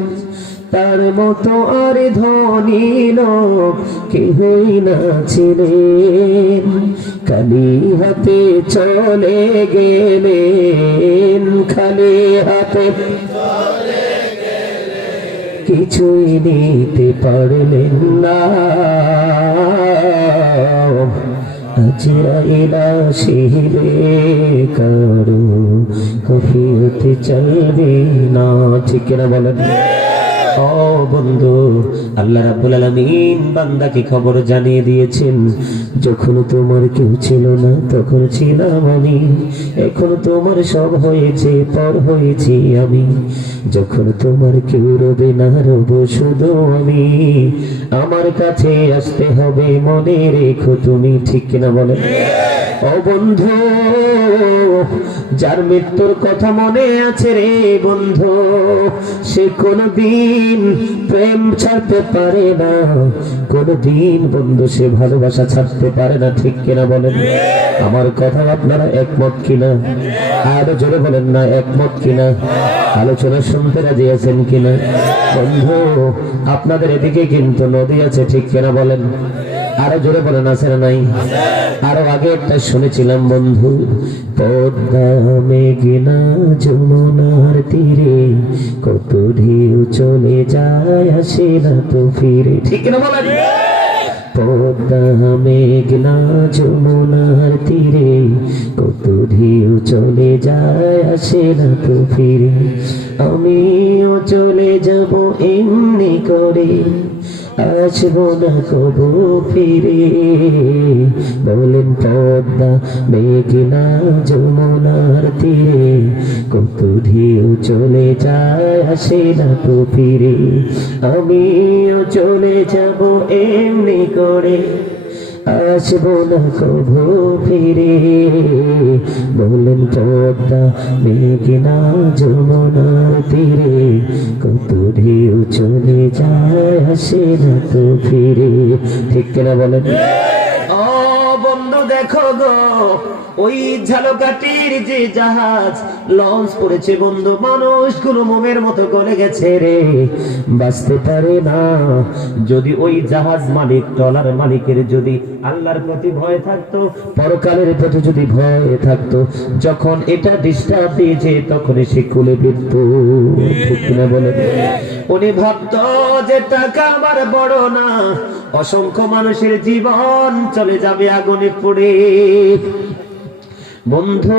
তার মতো আর ধনী লোক কেহই না ছিলেন। খালি হাতে চলে গেলেন, খালি হাতে কিছুই নিতে পারলেন না। আজরাইল আসিলে কারো কফিয়ত চলবে না। ঠিক না বলেন? ও বন্ধু আল্লাহ রাব্বুল আলামিন বান্দাকে খবর জানিয়ে দিয়েছেন যখন তোমার কেউ ছিল না তখন ছিলাম আমি, এখন তোমার সব হয়েছে পর হয়েছি আমি। যখন তোমার কেউ রবে না রব শুধু আমি, আমার কাছে আসতে হবে মনে রেখো তুমি। ঠিক কিনা বলে? ও বন্ধু যার মৃত্যুর কথা মনে আছে রে বন্ধু, সে কোনদিন প্রেম ছাড়তে পারে না, কোনদিন বন্ধু সে ভালোবাসা ছাড়তে পারে না। ঠিক কিনা বলেন? আমার কথা আপনারা একমত কিনা? আরো জোরে বলেন না একমত কিনা? আলোচনা শুনতে রাজি আছেন কিনা? বন্ধু আপনাদের এদিকে কিন্তু নদী আছে, ঠিক কিনা বলেন? আরো জোরে বলেন আছে না নাই? আরো আগে একটা শুনেছিলাম বন্ধু, পদ্মা মেঘনা যমুনার তীরে কত ঢেউ চলে যায় আসে না তো ফিরে। ঠিক না বলেন? পদ্মা মেঘনা যমুনার তীরে কত ঢেউ চলে যায় আসে না তো ফিরে, আমিও চলে যাব এমনি করে, আসবো না কবু ফিরে। বলেন পদ্মা মেঘনা যমুনার তীরে কত ঢেউ চলে যায় আসে না তো ফিরে, আমিও চলে যাব এমনি করে, আসবো না কবু ফিরে। বলেন পদ্মা মেঘনা যমুনার তীরে কত ঢেউ চলে যায় আসে না তো ফিরে। ঠিক কিনা বলেন? ও বন্ধু দেখো গো, ওই ঝালকাঠির যে জাহাজ লঞ্চ পড়েছে বন্ধু, মানুষগুলো মোমের মতো গলে গেছে রে, বাঁচতে পারে না। যদি ওই জাহাজ মালিক ট্রলার মালিকের যদি আল্লাহর প্রতি ভয় থাকতো, পরকালের প্রতি যদি ভয় থাকতো, যখন এটা ডিস্টার্ব দিয়েছে তখন সে কুলে বিদ্যুৎ। ঠিক কিনা বলে? উনি ভাবতো যে টাকা আমার বড় না, অসংখ্য মানুষের জীবন চলে যাবে আগুনে পড়ে। বন্ধু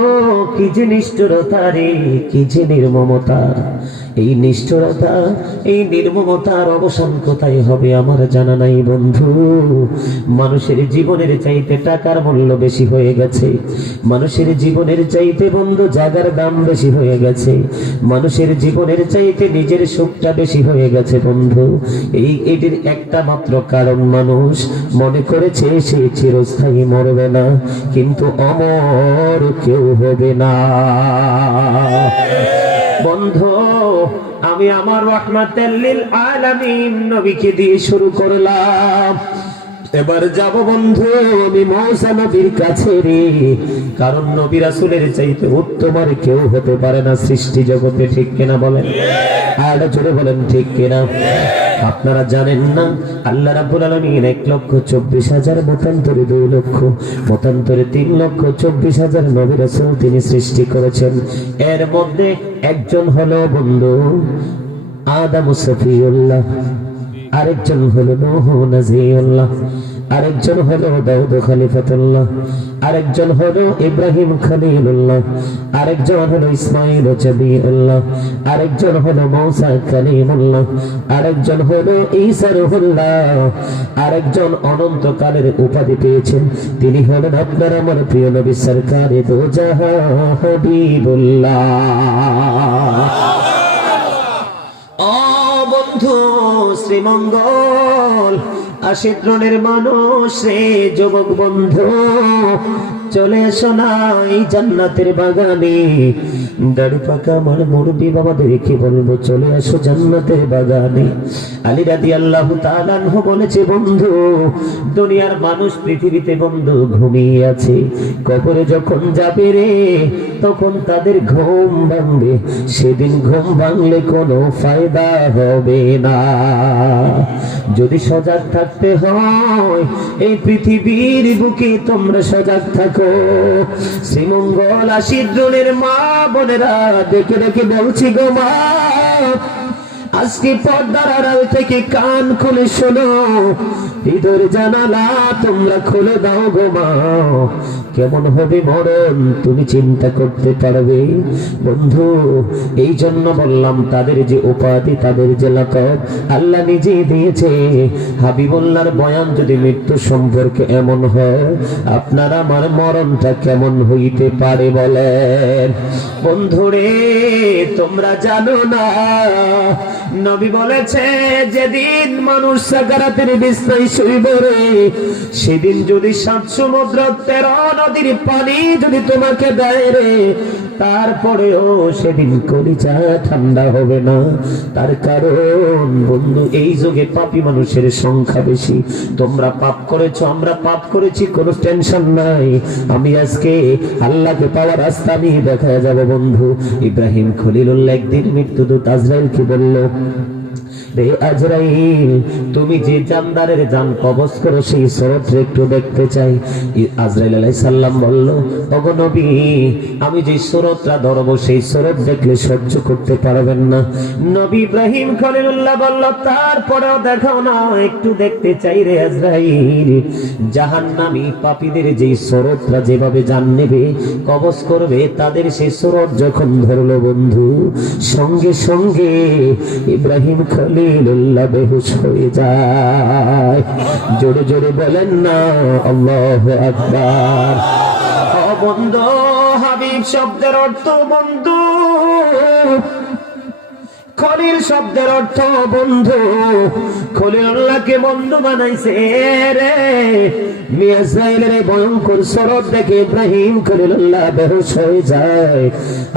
কি যে নিষ্ঠুরতা রে, কি যে নির্মমতা। এই নিষ্ঠুরতা, এই নির্মমতার অবসান কোথায় হবে আমার জানা নাই বন্ধু। মানুষের জীবনের চাইতে টাকার মূল্য বেশি হয়ে গেছে, মানুষের জীবনের চাইতে বন্ধু জায়গার দাম বেশি হয়ে গেছে, মানুষের জীবনের চাইতে নিজের সুখটা বেশি হয়ে গেছে বন্ধু। এটির একটা মাত্র কারণ, মানুষ মনে করেছে সে চিরস্থায়ী মরবে না, কিন্তু অমর কেউ হবে না। বন্ধু আমি আমার রাহমাতাল লিল আলামিন নবীকে দিয়ে শুরু করলাম, এবার যাব বন্ধু আমি মূসা নবীর কাছে রে, কারণ নবী রাসূলের চাইতে উত্তম আর কেউ হতে পারে না সৃষ্টি জগতে। ঠিক কিনা বলেন? আর জোরে বলেন ঠিক কিনা? আপনারা জানেন না আল্লাহ রাব্বুল আলামিন 1,24,000 মতান্তরে 2 লক্ষ মতান্তরে 3,24,000 নবী রাসূল তিনি সৃষ্টি করেছেন। এর মধ্যে একজন হলো বন্ধু আদম সফিউল্লাহ, আরেকজন হলো নূহ নাজিউল্লাহ, আরেকজন হলো দাউদ খলিফাতুল্লাহ, আরেকজন হলো ইব্রাহিম খলিলুল্লাহ, আরেকজন হলো ইসমাঈল জাবিউল্লাহ, আরেকজন হলো মূসা কালিমুল্লাহ, আরেকজন হলো ঈসা রূহুল্লাহ, আরেকজন অনন্তকালের উপাধি পেয়েছেন, তিনি হলেন আপনার আমার প্রিয় নবী সরকারে দো জাহান হাবিবুল্লাহ। বন্ধু শ্রীমঙ্গল আশিদ্রণের মানুষ রে, যুবক বন্ধু চলে এসো না এই জান্নাতের বাগানে। দাড়ি পাকা আমার মুরব্বি বাবাদেরকে বলবো চলে আসো জান্নাতের বাগানে। আলী রাদিয়াল্লাহু তাআলা আনহু বলেছে বন্ধু দুনিয়ার মানুষ পৃথিবীতে বন্ধু ঘুমিয়ে আছে, কবরে যখন যাবে রে তখন তাদের ঘুম ভাঙবে, সেদিন ঘুম ভাঙলে কোনো ফায়দা হবে না। যদি সজাগ থাকতে হয় এই পৃথিবীর বুকে তোমরা সজাগ থাকো। শ্রীমঙ্গল আশিদ্রণের মা বোনেরা দেখে দেখে বলছি গো মা, আজকে পর্দার আড়াল থেকে কান খুলে শোনো, হৃদয়ের জানালা তোমরা খুলে দাও গো মা। কেমন হবে মরণ তুমি চিন্তা করতে পারবে বন্ধু। এই জন্য বললাম তাদের যে উপাধি, তাদের যে লাকাব আল্লাহ নিজে দিয়েছে। হাবিবুল্লাহর বয়ান যদি মৃত্যু সম্পর্কে এমন হয়, আপনার আমার মরণটা কেমন হইতে পারে বলেন বন্ধুরে? তোমরা জানো না নবী বলেছে যেদিন মানুষ সাকারাতের বিছানায় শুইবে রে, সেদিন যদি 7 সমুদ্র 13 নদীর পানি যদি তোমাকে দেয় রে, তারপরেও সেদিন কলিজা ঠান্ডা হবে না। তার কারণ বন্ধু এই যুগে পাপী মানুষের সংখ্যা বেশি। তোমরা পাপ করেছো, আমরা পাপ করেছি, কোনো টেনশন নাই। আমি আজকে আল্লাহকে পাওয়ার রাস্তা নিয়ে দেখা যাব বন্ধু। ইব্রাহিম খলিলুল্লাহ একদিন মৃত্যুদূত আজরাইলকে বলল রে আজরাইল, তুমি যে জানদারের জান কবজ করো সেই সুরতটা একটু দেখতে চাই। আজরাইল আলাইহিস সালাম বলল, ওগো নবী, আমি যে সুরতটা ধরবো সেই সুরত দেখলে সহ্য করতে পারবেন না। নবী ইব্রাহিম খলিলুল্লাহ বলল, তারপরেও দেখাও না, একটু দেখতে চাই রে আজরাইল। জাহান্নামী পাপীদের যেই সুরতটা যেভাবে জান নেবে কবজ করবে, তাদের সেই সুরত যখন ধরলো বন্ধু, সঙ্গে সঙ্গে ইব্রাহিম খলিলুল্লাহ বেহুশ হয়ে যায়। জোরে জোরে বলেন না আল্লাহু আকবার। ও বন্ধু, হাবিব শব্দের অর্থ বন্ধু, খলিল শব্দের অর্থ বন্ধু। খলিলুল্লাহকে বন্ধু বানাইছে রে। মিয়াজাইলের ভয়ঙ্কর সুরত দেখে ইব্রাহিম খলিলুল্লাহ বেহুশ হয়ে যায়।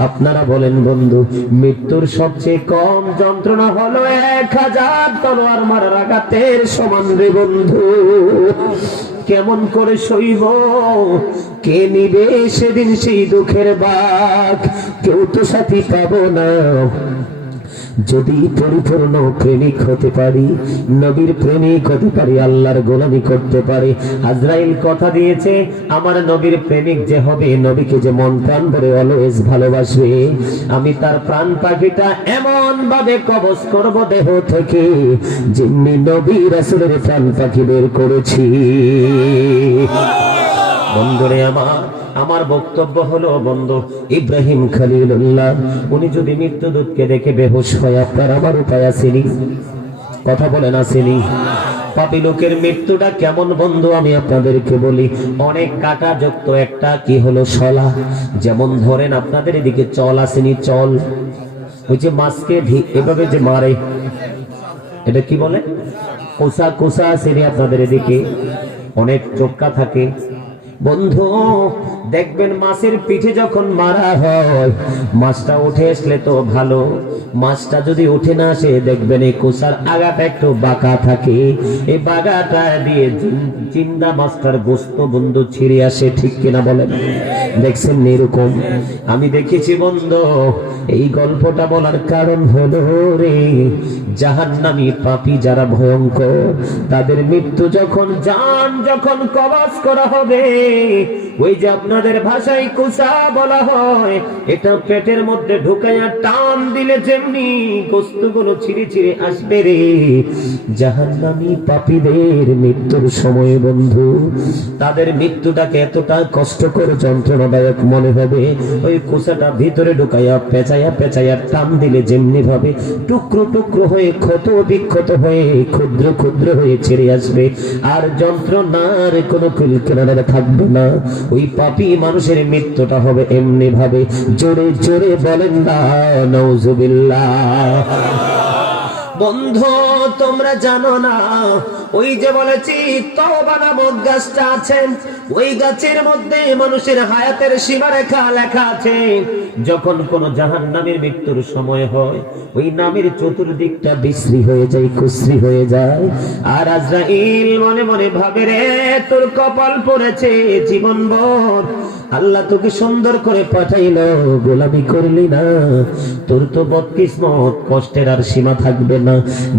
আপনারা বলেন বন্ধু, মৃত্যুর সবচেয়ে কম যন্ত্রণা হলো 1000 তলোয়ার মারার আঘাতের সমান রে বন্ধু। কেমন করে সইব, কে নিবে সেদিন সেই দুঃখের বাঁক? কেউ তো সাথী পাবো না। যদি পরিপূর্ণ প্রেমিক হতে পারি, নবীর প্রেমিক হতে পারি, আল্লাহর গোলামি করতে পারি, আজরাইল কথা দিয়েছে আমার নবীর প্রেমিক যে হবে, নবীকে যে মন প্রাণ ভরে অলওয়েজ ভালোবাসবে, আমি তার প্রাণ পাখিটা এমন ভাবে কবজ করব দেহ থেকে যেমনি নবী রাসূলের প্রাণ পাখি বের করেছি। বন্ধুরে আমার বক্তব্য হলো বন্ধু, ইব্রাহিম খলিলুল্লাহ উনি যদি মৃত্যুদূতকে দেখে বেহুশ হয়, আপনার আমার উপায় আসেনি? কথা বলেন আসেনি? পাপী লোকের মৃত্যুটা কেমন বন্ধু আমি আপনাদেরকে বলি। অনেক কাটা যুক্ত একটা কি হলো শলা, যেমন ধরেন আপনাদের এদিকে চল আসেনি, চল, ওই যে মাছকে এভাবে যে মারে, এটা কি বলে? কোসা। কোসা আসেনি আপনাদের এদিকে? অনেক চোক্কা থাকে বন্ধু, দেখবেন মাছের পিঠে যখন মারা হয়, মাছটা উঠে আসলে তো ভালো, মাছটা যদি উঠে না আসে দেখবেন এই কোসার আগাটা একটু বাঁকা থাকে, এই বাঁকাটা দিয়ে জিন্দা মাছটার গোস্ত বন্ধু ছিঁড়ে আসে, ঠিক কিনা বলেন? দেখছেন এরকম? আমি দেখেছি বন্ধু। এই গল্পটা বলার কারণ হলো রে, জাহান্নামী পাপী যারা ভয়ঙ্কর, তাদের মৃত্যু যখন কবজ করা হবে, ওই যে আপনাদের ভাষায় কুসা বলা হয়, এটা পেটের মধ্যে ঢুকাইয়া টান দিলে যেমনি গোস্তগুলো ছিঁড়ে ছিঁড়ে আসবে রে, জাহান্নামী পাপীদের মৃত্যুর সময় বন্ধু, তাদের মৃত্যুটাকে এতটা কষ্টকর যন্ত্রণাদায়ক মনে হবে, ওই কুসাটা ভিতরে ঢুকাইয়া পেঁচাইয়া পেঁচাইয়া টান দিলে যেমনি ভাবে টুকরো টুকরো হয়ে ক্ষত বিক্ষত হয়ে ক্ষুদ্র ক্ষুদ্র হয়ে ছেড়ে আসবে, আর যন্ত্রণার কোনো কিলকিলার থাকবে না। ওই পাপী মানুষের মৃত্যুটা হবে এমনি ভাবে। জোরে জোরে বলেন না নাউজুবিল্লাহ। বন্ধু তোমরা জানো না, ওই যে বলেছি তওবা নামক গাছটা আছে, ওই গাছের মধ্যে মানুষের হায়াতের সীমারেখা লেখা আছে। যখন কোন জাহান্নামীর মৃত্যুর সময় হয়, ওই নামের চতুর্দিকটা বিশ্রী হয়ে যায়, কুশ্রী হয়ে যায়, আর আজরাইল মনে মনে ভাবে রে তোর কপাল পড়েছে জীবনভর, আল্লাহ তোকে সুন্দর করে পাঠাইলো, গোলামি করলি না, তোর তো বদকিসমত, কষ্টের আর সীমা থাকবে না।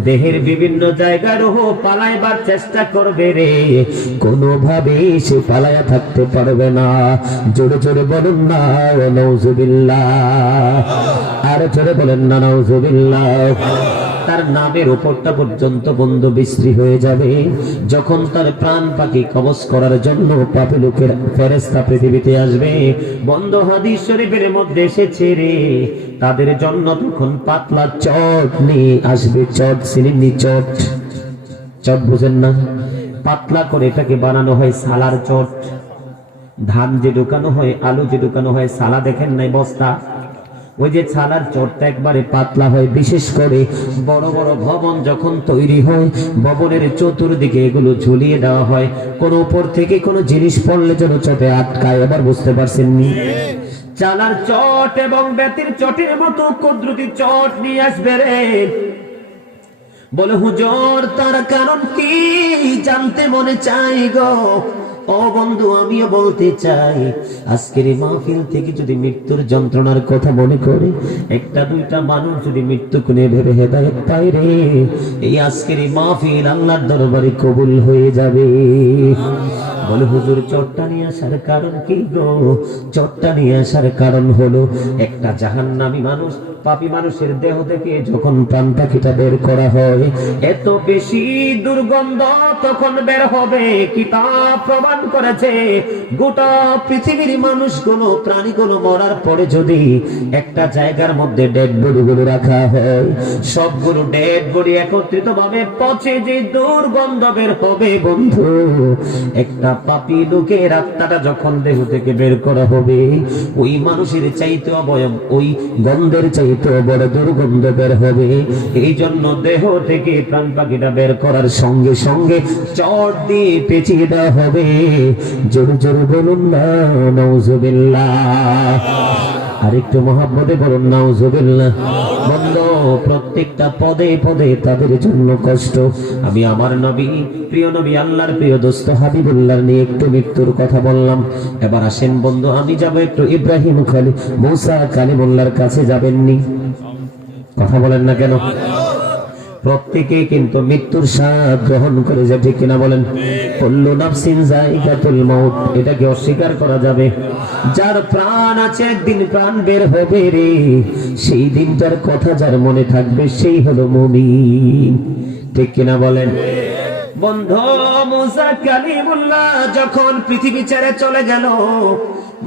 দেহের বিভিন্ন জায়গায় রোহ পালাইবার চেষ্টা করবে রে, কোনোভাবে সে পালায়া থাকতে পারবে না। জোরে জোরে বলুন না নাউজুবিল্লাহ, আর জোরে বলেন না নাউজুবিল্লাহ। তার নামের উপরটা পর্যন্ত বন্ধু বিশ্রী হয়ে যাবে। যখন তার প্রাণ পাখি কবজ করার জন্য পাপী লোকের ফেরেশতা পৃথিবীতে আসবে, বন্ধ হাদিস শরীফের মধ্যে এসেছে রে, তাদের জন্য তখন পাতলা চট নিয়ে আসবে। চট চিনি? চট, চট বুঝেন না? পাতলা করে এটাকে বানানো হয় সালার চট। ধান যে ঢুকানো হয়, আলু যে ঢুকানো হয়, সালা দেখেন নাই বস্তা, ওই যে ছালার চটটা একবারে পাতলা হয়। বিশেষ করে বড় বড় ভবন যখন তৈরি হয়, ভবনের চতুর্দিকে এগুলো ঝুলিয়ে দেওয়া হয়, কোন উপর থেকে কোনো জিনিস পড়লে যেন চটে আটকায়। এবার বুঝতে পারছেন নি? চালার চট এবং বেতের চটের মতো কুদরতি চট নিয়ে আসবে রে। বলে হুজুর তার কারণ কি জানতে মনে চাই গো। ও ও বন্ধু, আমিও বলতে চাই, আজকের এই মাহফিল থেকে যদি মৃত্যুর যন্ত্রণার কথা মনে করে একটা দুইটা মানুষ যদি মৃত্যু কোণে ভেবে হেদায়েত পায় রে, এই আজকের এই মাহফিল আল্লাহর দরবারে কবুল হয়ে যাবে। বলে হুজুর, চটটা নিয়ে আসার কারণ কি গো? চটটা নিয়ে আসার কারণ হলো একটা জাহান্নামী মানুষ, পাপী মানুষের দেহ থেকে যখন প্রাণ পাখিটা বের করা হয়, এত বেশি দুর্গন্ধ তখন বের হবে। কিতাব প্রমাণ করেছে গোটা পৃথিবীর মানুষগুলো, প্রাণীগুলো মরার পরে যদি একটা জায়গার মধ্যে ডেড বডি গুলো রাখা হয়, সবগুলো ডেড বডি একত্রিত ভাবে পচে যে দুর্গন্ধ বের হবে বন্ধু, একটা পাপী লোকের আত্মাটা যখন দেহ থেকে বের করা হবে, ওই মানুষের চাইতে অবয়ব ওই গন্ধের চাইতে বড় দুর্গন্ধ বের হবে। এই জন্য দেহ থেকে প্রাণ পাখিটা বের করার সঙ্গে সঙ্গে চট দিয়ে পেঁচিয়ে দেওয়া হবে। জোরে জোরে বলুন না নাউজুবিল্লাহ। আরেকটু মহাব্বতে বলুন নাউজুবিল্লাহ। বন্ধ, প্রত্যেকটা পদে পদে তাদের জন্য কষ্ট। আমি আমার নবী, প্রিয় নবী, আল্লাহর প্রিয় দোস্ত হাবিবুল্লাহ নিয়ে একটু মৃত্যুর কথা বললাম। এবার আসেন বন্ধু, আমি যাব একটু ইব্রাহিম খলিল মুসা কালিমুল্লাহর কাছে। যাবেননি? কথা বলেন না কেন? প্রত্যেকে কিন্তু মৃত্যুর স্বাদ গ্রহণ করে যায়, ঠিক কিনা বলেন? কুল্লু নাফসিন যায়িকাতুল মাউত, এটাকে অস্বীকার করা যাবে? যার প্রাণ আছে একদিন প্রাণ বের হবে রে, সেই দিনটার কথা যার মনে থাকবে সেই হলো মুমিন, ঠিক কিনা বলেন? বন্ধু, মুসা কালিমুল্লাহ যখন পৃথিবী ছেড়ে চলে গেল,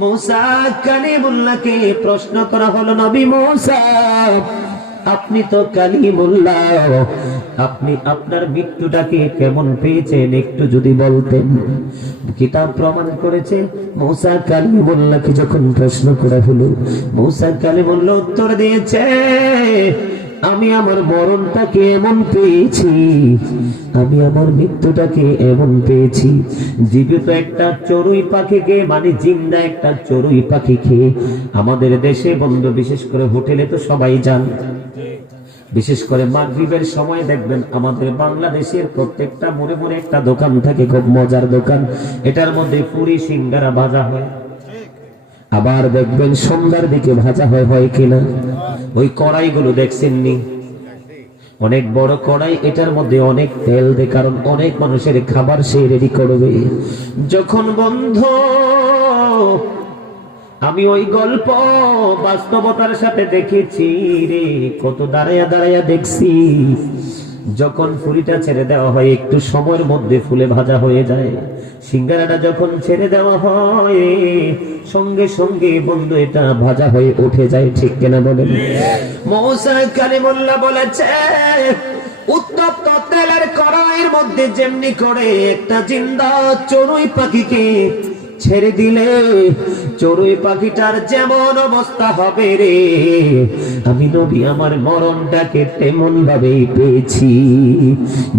মুসা কালিমুল্লাহকে প্রশ্ন করা হলো, নবী মুসা, আপনি তো কালিমুল্লাহ, আপনি আপনার মৃত্যুটাকে কেমন পেয়েছেন একটু যদি বলতেন। কিতাব প্রমাণ করেছে মুসা কালিমুল্লাহকে যখন প্রশ্ন করা হলো, মুসা কালিমুল্লাহ উত্তর দিয়েছে, আমি আমার মরণটাকে এমন পেয়েছি, আমি আমার মৃত্যুটাকে এমন পেয়েছি, জীবিত একটা চড়ুই পাখিকে, মানে জিন্দা একটা চড়ুই পাখিকে, আমাদের দেশে বন্ধু, বিশেষ করে হোটেলে তো সবাই যান, বিশেষ করে মাগরিবের সময় দেখবেন আমাদের বাংলাদেশের প্রত্যেকটা মোড়ে মোড়ে একটা দোকান থাকে, খুব মজার দোকান, এটার মধ্যে পুরি সিঙ্গারা ভাজা হয়, আবার দেখবেন সন্ধ্যার দিকে ভাজা হয় কিনা? ওই কড়াইগুলো দেখছেননি? অনেক বড় কড়াই, এটার মধ্যে অনেক তেল দেয়, কারণ অনেক মানুষের খাবার সে রেডি করবে। যখন বন্ধ আমি ওই গল্প বাস্তবতার সাথে দেখেছি রে, কত দাঁড়াইয়া দাঁড়াইয়া দেখছি, যখন ফুলিটা ছেড়ে দেওয়া হয় একটু সময়ের মধ্যে ফুলে ভাজা হয়ে যায়, সিঙ্গারাটা যখন ছেড়ে দেওয়া হয় সঙ্গে সঙ্গে বন্ধু এটা ভাজা হয়ে উঠে যায়, ঠিক কিনা বলেন? মুসা কালিমুল্লাহ বলেছে, উত্তপ্ত তেলের কড়াইয়ের মধ্যে যেমনি করে একটা জিন্দা চড়ুই পাখিকে ছেড়ে দিলে চড়ুই পাখিটার যেমন অবস্থা হবে রে, আমি নবী আমার মরণটাকে তেমন ভাবেই পেয়েছি।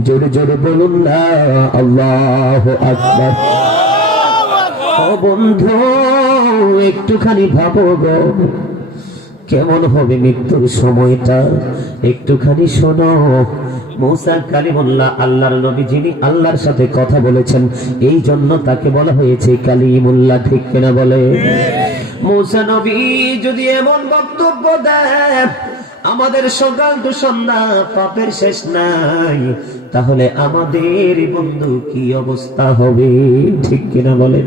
জোরে জোরে বলুন না আল্লাহু আকবার। ও বন্ধু, একটুখানি ভাবো গো, কেমন হবে মৃত্যুর সময়টা, একটুখানি শোনো। মুসা কালিমুল্লাহ আল্লাহর নবী, যিনি আল্লাহর সাথে কথা বলেছেন, এই জন্য তাকে বলা হয়েছে কালিমুল্লাহ, ঠিক কিনা বলে? মুসা নবী যদি এমন বক্তব্য দেয়, আমাদের সকাল টু সন্ধ্যা পাপের শেষ নাই, তাহলে আমাদের বন্ধু কি অবস্থা হবে, ঠিক কিনা বলেন?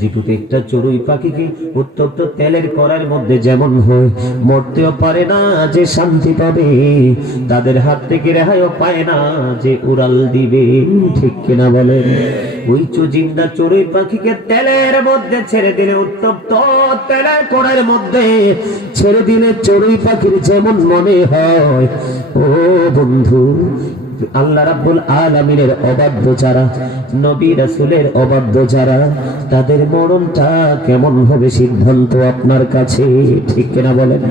যেটুকু একটা চড়ুই পাখিকে উত্তপ্ত তেলের কড়াইয়ের মধ্যে যেমন হয়, মরতেও পারে না যে শান্তি পাবে, তাদের হাত থেকে রেহাইও পায় না যে উড়াল দিবে, ঠিক কিনা বলেন? ওই জিন্দা চড়ুই পাখিকে তেলের মধ্যে ছেড়ে দিলে, উত্তপ্ত তেলের কড়াইয়ের মধ্যে ছেড়ে দিলে চড়ুই পাখির যেমন মনে হয়, ও বন্ধু, আল্লাহ রাব্বুল আলামিনের অবাধ্য যারা, নবী রাসূলের অবাধ্য যারা, তাদের মরণটা কেমন হবে সিদ্ধান্ত আপনার কাছে, ঠিক কিনা বলেন?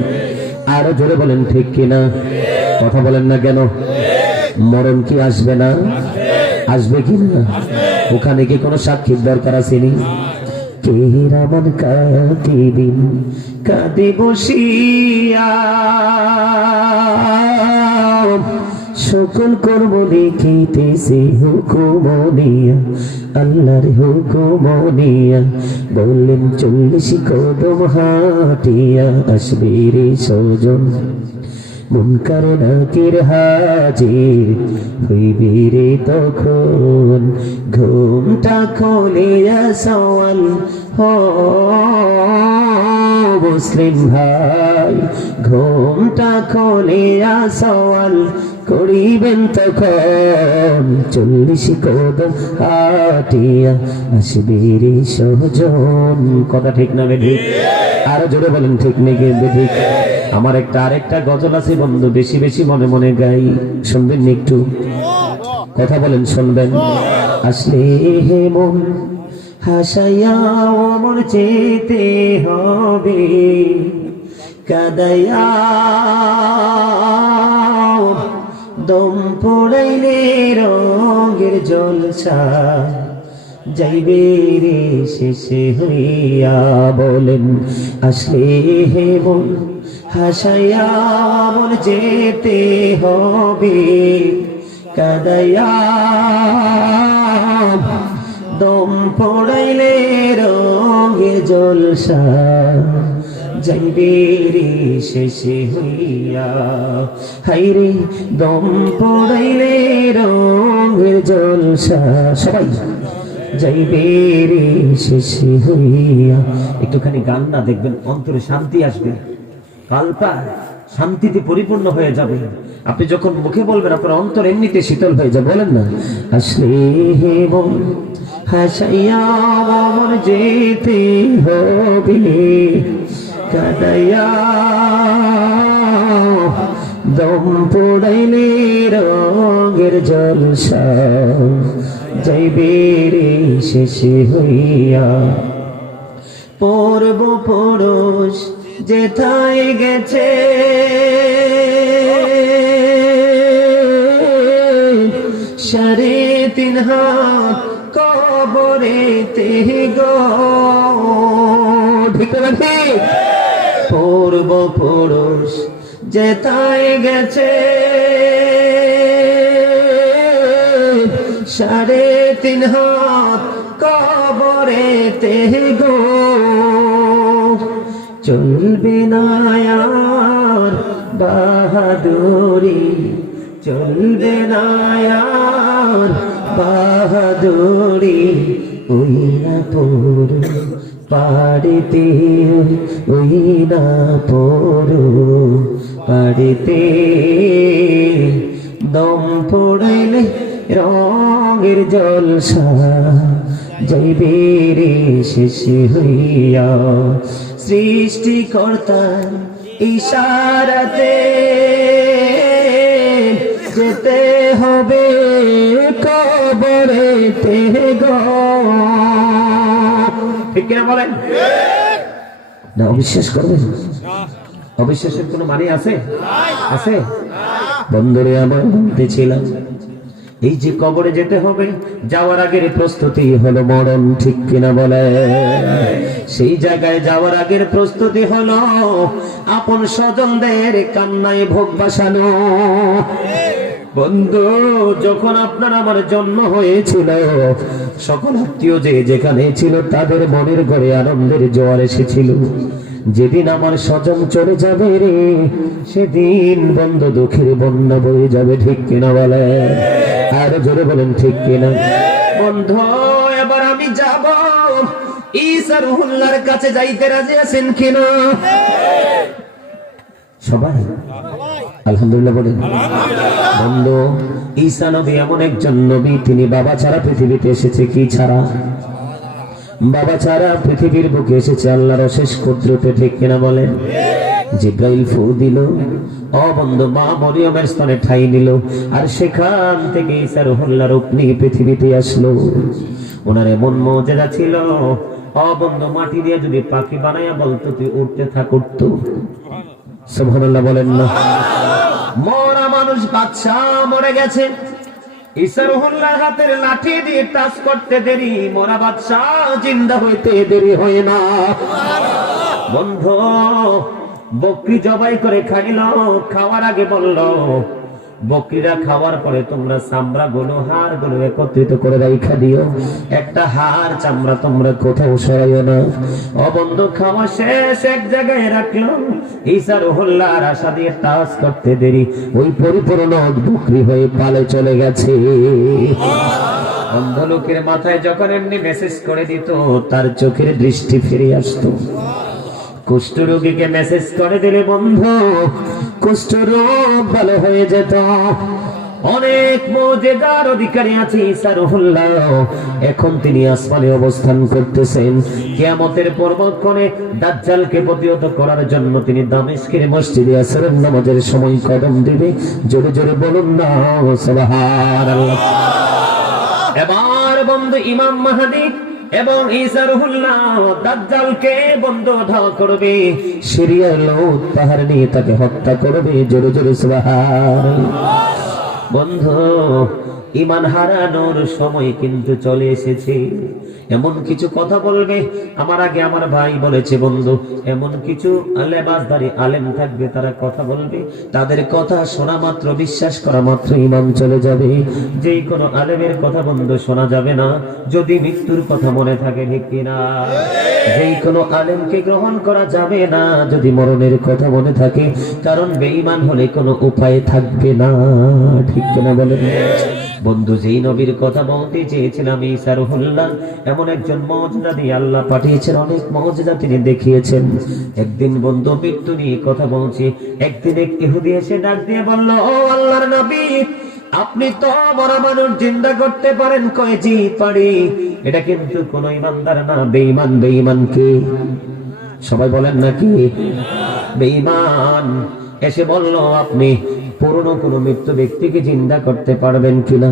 আরো জোরে বলেন ঠিক কিনা? কথা বলেন না কেন? মরণ কি আসবে না? আসবে কিনা? ওখানে কি কোনো সাক্ষীর দরকার আসেনি? কিরামান কাতিবিন কাঁদে বসিয়া, সকল কর্ম দেখিতেছি হুকুমনিয়া, আল্লাহর হুকুমনিয়া। বললেন 40 কদম হাঁটিয়া আসবে রে সজন, মুনকার নাকির হাজির হইবে রে তখন। ঘুমটা খোলিয়া সওয়াল হো মুসলিম ভাই, ঘুমটা খোলিয়া সওয়াল করিবেন তখন। 40 কদম হাঁটিয়া আসবে রে সজন। কথা ঠিক না ঠিক? আরো জোরে বলেন ঠিক নাকি ঠিক? আমার আরেকটা গজল আছে বন্ধু, বেশি বেশি মনে মনে গাই, শুনবেন একটু? কথা বলেন, শুনবেন? আসলে হে মন হাসাইয়া মন যেতে হবে, কাদাইয়া দম পড়াইলে রঙের জলসা যাইবে রে শেষে হইয়া। বলেন আসলে হে মন হাসাইয়া মন যেতে হবে, কাদাইয়া দম পড়াইলে রঙের জলসা যাইবে রে শেষে হইয়া। হাইরে দম পড়াইলে রঙের জলসা, সবাই যাইবে রে শেষে হইয়া। একটুখানি গান না, দেখবেন অন্তরে শান্তি আসবে, কালটা শান্তিতে পরিপূর্ণ হয়ে যাবে। আপনি যখন মুখে বলবেন আপনার অন্তর এমনিতে শীতল হয়ে যাবে। বলেন না আসলে হে মন হাসাইয়া মন যেতে হবে, কাদাইয়া দম পড়াইলে রঙের জলসা যাইবে রে শেষে হইয়া। পূর্ব পুরুষ যেথায় গেছে সাড়ে 3 হাত কবরেতে গো। ঠিক আছে? পূর্ব পুরুষ যেথায় গেছে সাড়ে 3 হাত কবরেতে গো। চলবে না আর বাহাদুরি, চলবে না আর বাহাদুরি। ওই না পড়ো পাড়িতে, ওই না পড়ো পাড়িতে, দম পড়াইলে রঙের জলসা যাইবে রে শেষে হইয়া। সৃষ্টিকর্তার ইশারাতে যেতে হবে কবরেতে গো। ঠিক কিনা বলেন? না অবিশ্বাস করবেন? অবিশ্বাসের কোনো মানে আছে? আছে? বন্ধুরে আমার বলতেছিলাম, এই যে কবরে যেতে হবে, যাওয়ার আগের প্রস্তুতি হলো মরণ। ঠিক কিনা বলে? সেই জায়গায় যাওয়ার আগের প্রস্তুতি হলো আপন স্বজনদের কান্নায় ভোগ বাসানো। বন্ধু, যখন আপনার আমার জন্ম হয়েছিল, সকল আত্মীয় যে যেখানে ছিল তাদের মনের ঘরে আনন্দের জোয়ার এসেছিল। যেদিন আমার স্বজন চলে যাবে রে, সেদিন বন্ধ দুঃখের বন্যা বয়ে যাবে। ঠিক কিনা বলে? আর জোরে বলেন ঠিক কিনা? বন্ধু, এবার আমি যাব ঈসা রুহুল্লাহর কাছে, যাইতে রাজি আছেন কিনা? সবাই আলহামদুলিল্লাহ বলেন। বন্ধু, ঈসা নবী এমন একজন নবী, তিনি বাবা ছাড়া পৃথিবীতে এসেছে। কি ছাড়া? বাবা ছাড়া পৃথিবীর বুকে এসেছে আল্লাহর অশেষ কুদরতে। ঠিক কিনা বলেন? জিব্রাইল ফু দিল, বন্ধু মা মরিয়মের স্তনে ঠাই নিল, আর সেখান থেকে ঈসা রুহুল্লাহর রূপ নিয়ে পৃথিবীতে আসলো। ওনার এমন মুজিজা ছিল, বন্ধু মাটি দিয়ে যদি পাখি বানাইয়া বলতো তুই উঠতে থাক, উঠতো। সুবহানাল্লাহ বলেন না? মরা মানুষ, বাচ্চা মরে গেছে, ঈসা রুহুল্লাহর হাতের লাঠি দিয়ে টাচ করতে দেরি, মরা বাচ্চা জিন্দা হইতে দেরি হয় না। বন্ধু, বকরি জবাই করে খাইল, খাওয়ার আগে বলল বকরিরা খাওয়ার পরে তোমরা চামড়া গুলো হাড় গুলো একত্রিত করে রাইখা দিও, একটা হাড় চামড়া তোমরা কোথাও সরাইও না। অবন্ধ খাওয়া শেষ, এক জায়গায় রাখলো। ঈসা রুহুল্লাহর আশা দিয়ে টাচ করতে দেরি, ওই পরিপূর্ণ বকরি হয়ে পালে চলে গেছে। অন্ধ লোকের মাথায় যখন এমনি মেসেজ করে দিত, তার চোখের দৃষ্টি ফিরে আসতো। কুষ্ঠ রোগীকে মেসেজ করে দিলে বন্ধু কুষ্ঠ রোগ ভালো হয়ে যেত। অনেক মুজিজার অধিকারী আছে ঈসা রুহুল্লাহ, এখন তিনি আসমানে অবস্থান করতেছেন। কিয়ামতের পর্বতক্ষণে দাজ্জালকে প্রতিহত করার জন্য তিনি দামেস্কের মসজিদে আসরের নামাজের সময় কদম দিবে। জোরে জোরে বলুন না সুবহানাল্লাহ। এবার বন্ধু ইমাম মাহদী এবং ঈসা রুহুল্লাহ দাজ্জালকে বন্ধ ধাওয়া করবে, সিরিয়ার লোক পাহাড় নিয়ে তাকে হত্যা করবে। জোরে জোরে সুবহানাল্লাহ। বন্ধু ঈমান হারানোর সময় কিন্তু চলে এসেছে। এমন কিছু কথা বলবে, আমার আগে আমার ভাই বলেছে বন্ধু, এমন কিছু লেবাসধারী আলেম থাকবে, তারা কথা বলবে, তাদের কথা শোনা মাত্র, বিশ্বাস করা মাত্র ঈমান চলে যাবে। যেই কোনো আলেমের কথা বন্ধু শোনা যাবে না যদি মৃত্যুর কথা মনে থাকে, ঠিক কিনা? যেই কোনো আলেমকে গ্রহণ করা যাবে না যদি মরণের কথা মনে থাকে, কারণ বেঈমান হলে কোনো উপায় থাকবে না, ঠিক কিনা বলেন? বন্ধু যেই নবীর কথা বলতে চেয়েছিলাম ঈসা রুহুল্লাহ, এমন একজন মুজিজা দিয়ে আল্লাহ পাঠিয়েছেন, অনেক মুজিজা তিনি দেখিয়েছেন। একদিন বন্ধু মৃত্যু নিয়ে কথা বলছি, একদিন এক ইহুদি এসে ডাক দিয়ে বলল, ও আল্লাহর নবী, আপনি তো মরা মানুষ জিন্দা করতে পারেন? কয় জি পারি। এটা কিন্তু কোন ইমানদার না, বেঈমান। বেঈমান কি? সবাই বলেন নাকি বেঈমান। এসে বলল, আপনি পুরনো কোন মৃত্যু ব্যক্তিকে জিন্দা করতে পারবেন কিনা?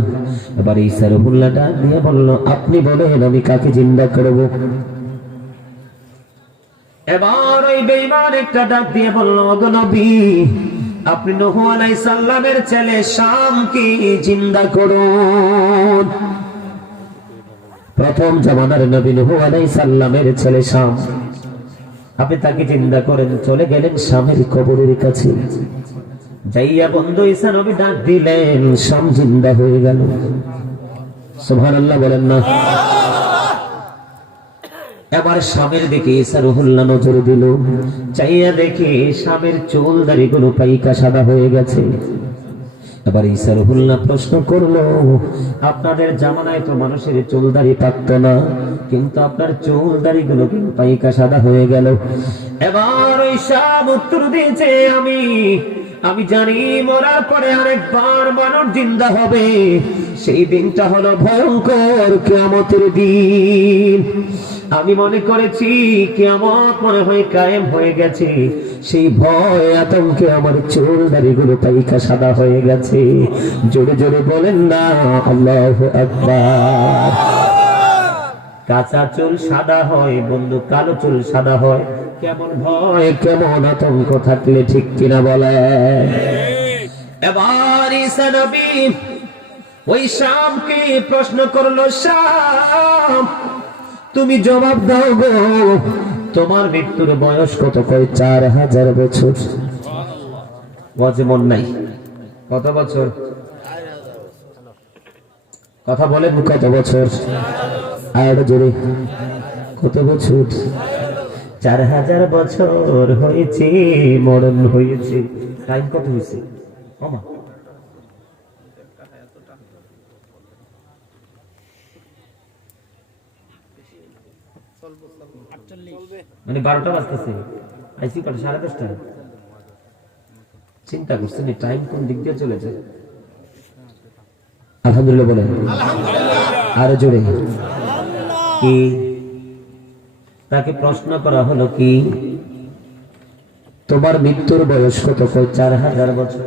এবার ঈসা রুহুল্লাহ ডাক দিয়ে বলল, আপনি বলেন আমি কাকে জিন্দা করব? এবার ওই বেঈমান একটা ডাক দিয়ে বলল, ওগো নবী, আপনি নূহ আলাইহিস সালামের ছেলে শামকে জিন্দা করুন। প্রথম জামানার নবী নূহ আলাইহিস সালামের ছেলে শাম, আপনি তাকে জিন্দা করেন। চলে গেলেন শামের কবরের কাছে। যাইয়া বন্ধু ঈসা নবী ডাক দিলেন, শাম জিন্দা হয়ে গেল। সুবহানাল্লাহ বলেন না। এবার শামের দিকে ঈসা রুহুল্লাহ নজর দিল, চাইয়া দেখে শামের চুল দাড়ি গুলো পাইকা সাদা হয়ে গেছে। এবার ঈসা রুহুল্লাহ প্রশ্ন করলো, আপনাদের জামানায় তো মানুষের চুল দাড়ি পাকতো না, কিন্তু আপনার চুল দাড়ি গুলো পাইকা সাদা হয়ে গেল। এবার ওই শাম উত্তর দিয়েছে, আমি জানি মরার পরে আরেকবার মানুষ জিন্দা হবে। সেই দিনটা হলো ভয়ঙ্কর কিয়ামতের দিন। আমি মনে করেছি কিয়ামত মনে হয় কায়েম হয়ে গেছে, সেই ভয় আতঙ্কে আমার চুল দাড়িগুলো পাইকা সাদা হয়ে গেছে। জোরে জোরে বলেন না আল্লাহু আকবার। কাঁচা চুল সাদা হয় বন্ধু, কালো চুল সাদা হয়। কেমন ভয়, কেমন আতঙ্ক থাকলে ঠিক কিনা বলে? এবার ঈসা নবী ওই শামকে প্রশ্ন করলো, শাম তুমি জবাব দাও গো, তোমার মৃত্যুর বয়স কত? কয় 4000 বছর। ওয়াজে মন নাই। কত বছর? কথা বলেন, কত বছর? আর জোরে, কত বছর? 4000 বছর হয়েছে মরণ হয়েছে। টাইম কত হয়েছে? মানে 12টা বাজতেছে, আইসি কটা? 10:30। চিন্তা করছেন টাইম কোন দিক দিয়ে চলে যায়? আলহামদুলিল্লাহ বলেন, আরো জোরে। কি তাকে প্রশ্ন করা হলো, কি তোমার মৃত্যুর বয়স কত? কয় 4000 বছর।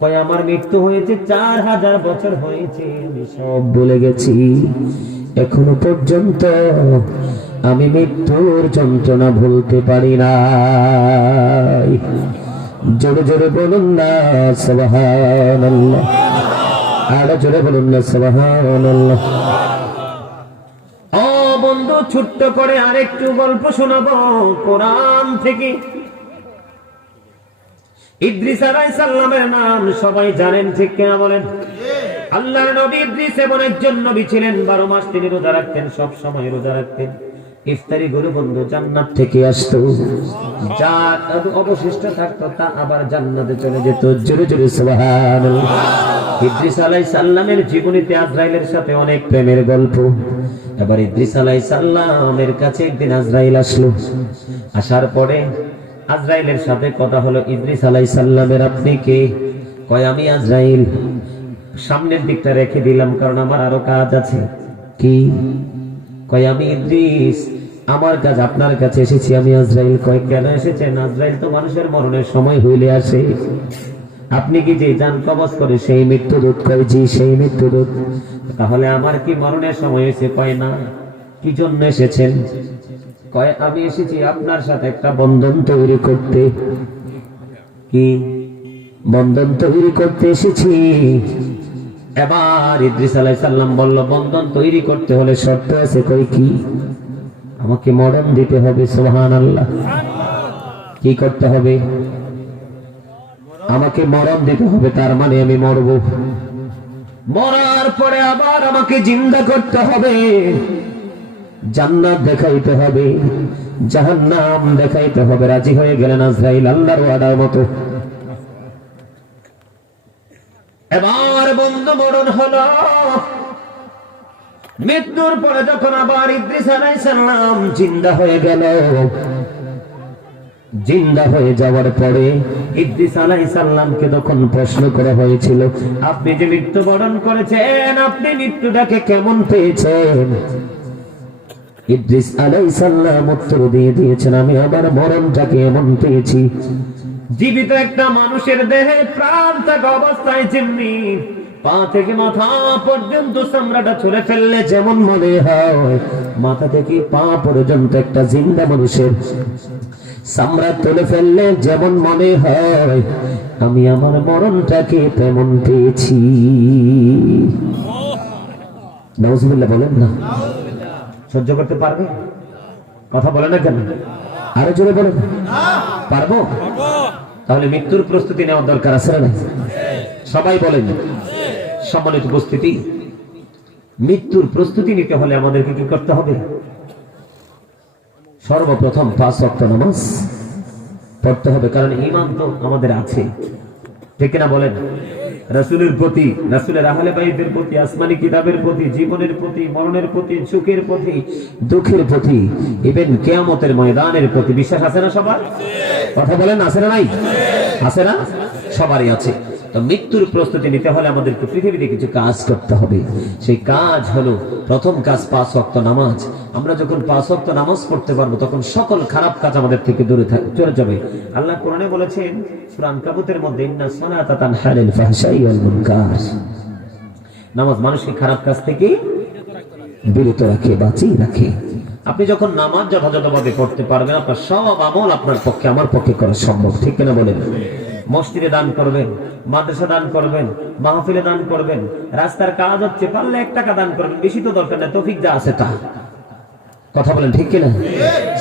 কয় আমার মৃত্যু হয়েছে 4000 বছর হয়েছে, আমি সব বলে গেছি। এখনো পর্যন্ত আমি মৃত্যুর যন্ত্রণা ভুলতে পারি না। জোরে জোরে বলুন না সুবহানাল্লাহ। আরো জোরে বলুন না সুবহানাল্লাহ। ও বন্ধু, ছোট্ট করে আরেকটু গল্প শোনাবো কোরআন থেকে। ইদ্রিস আলাইহিস সালামের নাম সবাই জানেন, ঠিক কিনা বলেন? আল্লাহর নবী ইদ্রিস এমন একজন নবী ছিলেন, 12 মাস তিনি রোজা রাখতেন, সব সময় রোজা রাখতেন। ইফতারি গরু বন্ধু জান্নাত থেকে আসতো, যা অবশিষ্ট থাকতো তা আবার জান্নাতে চলে যেত। জোরে জোরে সুবহানাল্লাহ। ইদ্রিস আলাইহিস সালামের জীবনীতে আজরাইলের সাথে অনেক প্রেমের গল্প। এবার ইদ্রিস আলাইহিস সালামের কাছে একদিন আজরাইল আসলো। আসার পরে আজরাইলের সাথে কথা হলো, ইদ্রিস আলাইহিস সালামের আপনি কে? কয় আমি আজরাইল। সামনের দিকটা রেখে দিলাম কারণ আমার আরো কাজ আছে। কি? কয় আমি ইদ্রিস, আমার কাজ আপনার কাছে এসেছি, আমি আজরাইল। কয় কেন এসেছেন? আজরাইল তো মানুষের মরণের সময় হইলে আসে, আপনি কি যে জান কবজ করে সেই মৃত্যুদূত? কয় জি, সেই মৃত্যুদূত। তাহলে আমার কি মরণের সময় হয়েছে? কয় না। কি জন্য এসেছেন? কয় আমি এসেছি আপনার সাথে একটা বন্ধন তৈরি করতে। কি বন্ধন তৈরি করতে এসেছি? এবার ইদ্রিস আলাইহিস সালাম বলল, বন্ধন তৈরি করতে হলে শর্ত আছে। কই কি? আমাকে মরণ দিতে হবে। সুবহানাল্লাহ। কি করতে হবে? আমাকে মরণ দিতে হবে, তার মানে আমি মরব। মরার পরে আবার আমাকে জিন্দা করতে হবে, জান্নাত দেখাইতে হবে, জাহান্নাম দেখাইতে হবে। রাজি হয়ে গেলেন আজরাইল আল্লাহর ওয়াদার মতো। এবার বন্ধু মরণ হলো। মৃত্যুর পরে যখন আবার ইদ্রিস আলাইহিস সালাম জিন্দা হয়ে গেল, জিন্দা হয়ে যাওয়ার পরে ইদ্রিস আলাইহিস সালামকে তখন প্রশ্ন করা হয়েছিল, আপনি যে মৃত্যুবরণ করেছেন, আপনি মৃত্যুটাকে কেমন পেয়েছেন? ইদ্রিস আলাইহিস সালাম উত্তর দিয়ে দিয়েছেন, আমি আমার মরণটাকে এমন পেয়েছি, জীবিত একটা মানুষের দেহে প্রাণ থাকা অবস্থায় যেমনি পা থেকে মাথা পর্যন্ত চামড়াটা ছুঁড়ে ফেললে যেমন মনে হয়, মাথা থেকে পা পর্যন্ত একটা জিন্দা মানুষের চামড়া তুলে ফেললে যেমন মনে হয়, আমি আমার মরণটাকে তেমন পেয়েছি। নাউজুবিল্লাহ বলেন না। সহ্য করতে পারবে? কথা বলে না কেন? আরো জোরে বলেন। পারবো? তাহলে মৃত্যুর প্রস্তুতি নেওয়ার দরকার আছে না? সবাই বলেন। সম্মানিত উপস্থিতি, মৃত্যুর প্রস্তুতি নিতে হলে আমাদেরকে কি করতে হবে? সর্বপ্রথম 5 ওয়াক্ত নামাজ পড়তে হবে, কারণ ঈমান তো আমাদের আছে, ঠিক না বলেন? রাসূলের প্রতি, রাসূলের আহলে বাইতের প্রতি, আসমানি কিতাবের প্রতি, জীবনের প্রতি, মরণের প্রতি, সুখের প্রতি, দুঃখের প্রতি, ইভেন কিয়ামতের ময়দানের প্রতি বিশ্বাস আছে না সবার? কথা বলেন, আছে না নাই? আছে না? সবারই আছে। তো মৃত্যুর প্রস্তুতি নিতে হলে আমাদেরকে পৃথিবীতে কিছু কাজ করতে হবে। সেই কাজ হলো, প্রথম কাজ 5 ওয়াক্ত নামাজ। আমরা যখন 5 ওয়াক্ত নামাজ পড়তে পারবো, তখন সকল খারাপ কাজ আমাদের থেকে দূরে চলে যাবে। আল্লাহ কোরআনে বলেছেন সূরা আনকাবুতের মধ্যে, ইন্না সালাতা তানহা আনিল ফাহশাই ওয়াল মুনকার। নামাজ মানুষকে খারাপ কাজ থেকে বিরত রাখে, বাঁচিয়ে রাখে। আপনি যখন নামাজ যথাযথভাবে পড়তে পারবেন, আপনার সব আমল আপনার পক্ষে, আমার পক্ষে করা সম্ভব, ঠিক কিনা বলেন? মসজিদে দান করবেন, মাদ্রাসা দান করবেন, মাহফিলে দান করবেন, রাস্তার কাজ হচ্ছে, পারলে 1 টাকা দান করবেন, বেশি তো দরকার নেই, তৌফিক যা আছে তা। কথা বলেন, ঠিক কিনা?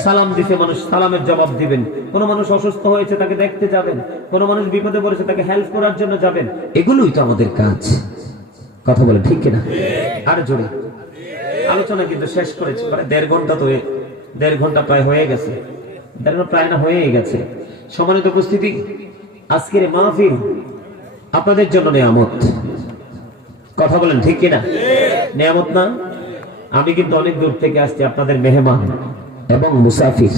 সালাম দিতে মানুষ, সালামের জবাব দিবেন। কোন মানুষ অসুস্থ হয়েছে, তাকে দেখতে যাবেন। কোন মানুষ বিপদে পড়েছে, তাকে হেল্প করার জন্য যাবেন। এগুলোই তো আমাদের কাজ। কথা বলেন, ঠিক কিনা? আর জোরে আলোচনা কিন্তু শেষ করেছি, মানে 1.5 ঘন্টা, তো 1.5 ঘন্টা প্রায় হয়ে গেছে, প্রায় না হয়ে গেছে। সম্মানিত উপস্থিতি, আজকের মাহফিল আপনাদের জন্য নিয়ামত। কথা বলেন, ঠিক কিনা? নিয়ামত না? আমি কিন্তু অনেক দূর থেকে আসছি, আপনাদের মেহমান এবং মুসাফির।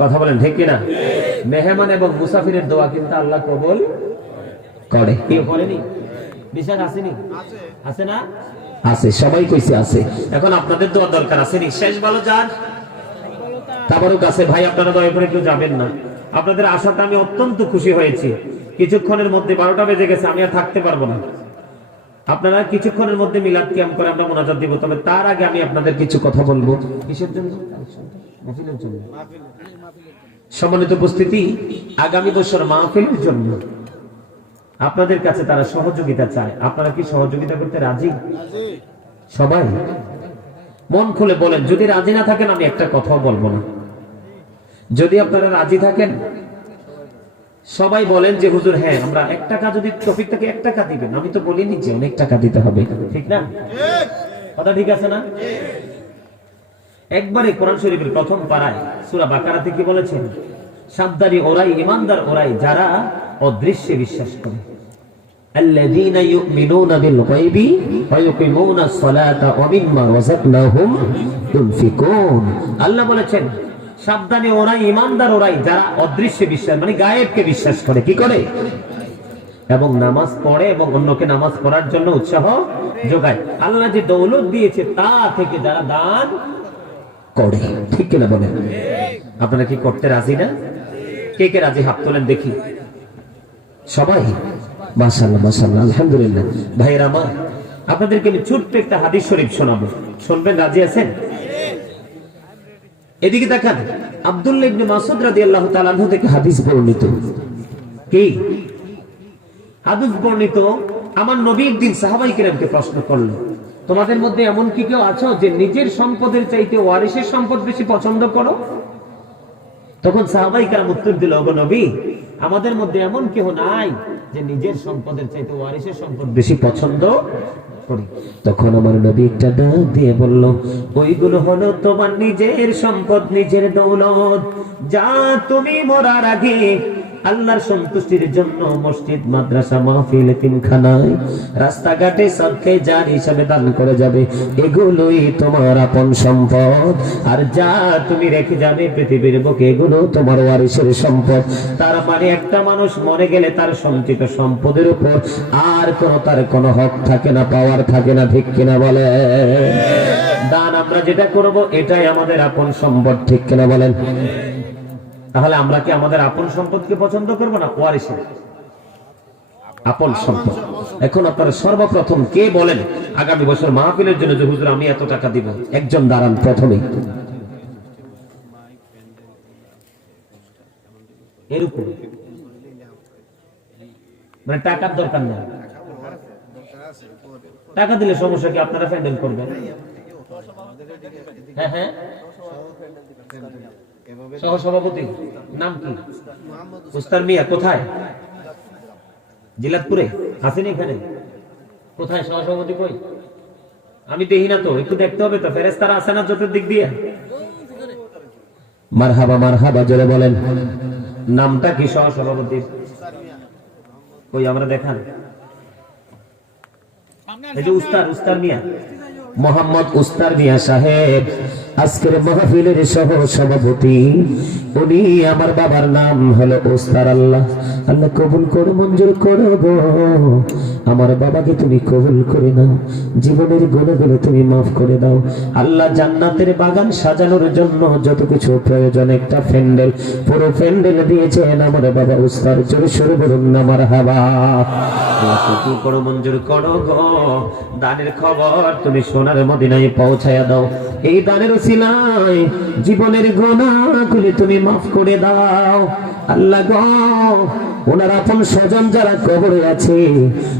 কথা বলেন, ঠিক কিনা? মেহমান এবং মুসাফিরের দোয়া কিন্তু আল্লাহ কবুল করে। কেউ করেনি? বিশ্বাস আসেনি? আছে না? আছে, সবাই কইছে আছে। এখন আপনাদের দোয়া দরকার আসেনি? শেষ ভালো যান, তাবারুক আছে। ভাই আপনারা দয়া করে একটু যাবেন না? আপনাদের আশাতে আমি অত্যন্ত খুশি হয়েছি। কিছুক্ষণের মধ্যে 12টা বেজে গেছে, আমি আর থাকতে পারবো না। আপনারা কিছুক্ষণের মধ্যে মিলাদ কিয়াম করে আমরা মুনাজাত দিব, তবে তার আগে আমি আপনাদের কিছু কথা বলবো। কিসের জন্য? মাহফিলের জন্য। সম্মানিত উপস্থিতি, আগামী বছর মাহফিলের জন্য আপনাদের কাছে তারা সহযোগিতা চায়। আপনারা কি সহযোগিতা করতে রাজি? সবাই মন খুলে বলেন। যদি রাজি না থাকেন, আমি একটা কথাও বলবো না। যদি আপনারা রাজি থাকেন, সবাই বলেন যে হুজুর হ্যাঁ আমরা 1 টাকা যদি তৌফিক থেকে 1 টাকা দিবেন, আমি তো বলিনি যে অনেক টাকা দিতে হবে, ঠিক না? কথা ঠিক আছে না? একবারে কোরআন শরীফের প্রথম পারায় সূরা বাকারাতে কি বলেছেন? সাবধানী ওরাই, ঈমানদার ওরাই যারা অদৃশ্যে বিশ্বাস করে। আল্লাযীনা ইউমিনুনা বিল গায়বি ওয়া ইউকিমুনাস সালাতা ওয়া মিম্মা রাযাকনাহুম ইউনফিকুন। আল্লাহ বলেছেন সাবধানী ওরাই, ঈমানদার ওরাই যারা অদৃশ্যে বিশ্বাস মানে গায়েবকে বিশ্বাস করে। কি করে? এবং নামাজ পড়ে এবং অন্যকে নামাজ পড়ার জন্য উৎসাহ যোগায়। আল্লাহ যে দৌলত দিয়েছে তা থেকে যারা দান করে। ঠিক কিনা বলেন? আপনারা কি করতে রাজি না? কে কে রাজি? হাত তোলেন দেখি। সবাই? মাশাআল্লাহ মাশাআল্লাহ, আলহামদুলিল্লাহ। ভাইরা আমার, আপনাদেরকে আমি ছোট্ট একটা হাদিস শরীফ শোনাবো, শুনবেন? রাজি আছেন? এদিকে তাকান। আব্দুল্লাহ ইবনে মাসউদ রাদিয়াল্লাহু তাআলা আনহু থেকে হাদিস বর্ণিত। কি হাদিস বর্ণিত? আমার নবী একদিন সাহাবায়ে কিরামকে প্রশ্ন করলেন, তোমাদের মধ্যে এমন কি কেউ আছো যে নিজের সম্পদের চাইতে ওয়ারিসের সম্পদ বেশি পছন্দ করো? তখন সাহাবায়ে কিরাম উত্তর দিল, ওগো নবী, আমাদের মধ্যে এমন কেউ নাই যে নিজের সম্পদের চাইতে ওয়ারিসের সম্পদ বেশি পছন্দ করি। তখন আমার নবী একটা ডাক দিয়ে বলল, ওইগুলো হলো তোমার নিজের সম্পদ, নিজের দৌলত, যা তুমি মরার আগে আল্লাহর সন্তুষ্টির জন্য মসজিদ, মাদ্রাসা, মাহফিল, এতিমখানায়, রাস্তাঘাটে সদকায়ে জারি হিসাবে দান করে যাবে। এগুলোই তোমার আপন সম্পদ। আর যা তুমি রেখে যাবে পৃথিবীর বুকে, এগুলো তোমার ওয়ারিসের সম্পদ। তার মানে একটা মানুষ মরে গেলে তার সঞ্চিত সম্পদের উপর আর তার কোনো হক থাকে না, পাওয়ার থাকে না। ঠিক কিনা বলে? দান আমরা যেটা করব এটাই আমাদের আপন সম্পদ। ঠিক কিনা বলেন? তাহলে আমরা কি আমাদের আপন সম্পদকে পছন্দ করব না ওয়ারিসের আপন সম্পদ? এখন আপনারা সর্বপ্রথম কে বলেন আগামী বছর মাহফিলের জন্য যে হুজুর আমি এত টাকা দিব? একজন দাঁড়ান প্রথমে। এরকম মানে টাকার দরকার নেই, টাকা দিলে সমস্যা কি? আপনারা প্যান্ডেল করবেন। হ্যাঁ হ্যাঁ, সহসভাপতি নাম কি? উস্তাদ মিয়া। কোথায়? জিলাতপুরে আছেন? এখানে কোথায় সহসভাপতি? কই আমি দেখি না তো, একটু দেখতে হবে তো। ফেরেশতারা আছে না চতুর্দিক দিয়ে? মারহাবা মারহাবা জোরে বলেন। নামটা কি সহসভাপতির? কই আমরা দেখান। এই যে উস্তাদ মিয়া, মোহাম্মদ উস্তাদ মিয়া সাহেব আজকের মাহফিলের সহ সভাপতি। উনি আমার বাবার নাম হলো উস্তাদ। আল্লাহ আল্লাহ কবুল করে মঞ্জুর করো গো। আমার বাবাকে তুমি কবুল করে নাও, জীবনের গুণাগুলো তুমি মাফ করে দাও। আল্লাহ জান্নাতের বাগান সাজানোর জন্য যত কিছু প্রয়োজন, একটা প্যান্ডেল, পুরো প্যান্ডেল দিয়েছেন আমার বাবা উস্তাদ। জোরে সরে বলুন না মারহাবা। কবুল করো মঞ্জুর করো গো। দানের খবর তুমি সোনার মদিনায় পৌঁছায়া দাও। এই দানের উসিলায় জীবনের গুনাহগুলো তুমি মাফ করে দাও আল্লাহ গো। ওনার আপন স্বজন যারা কবরে আছে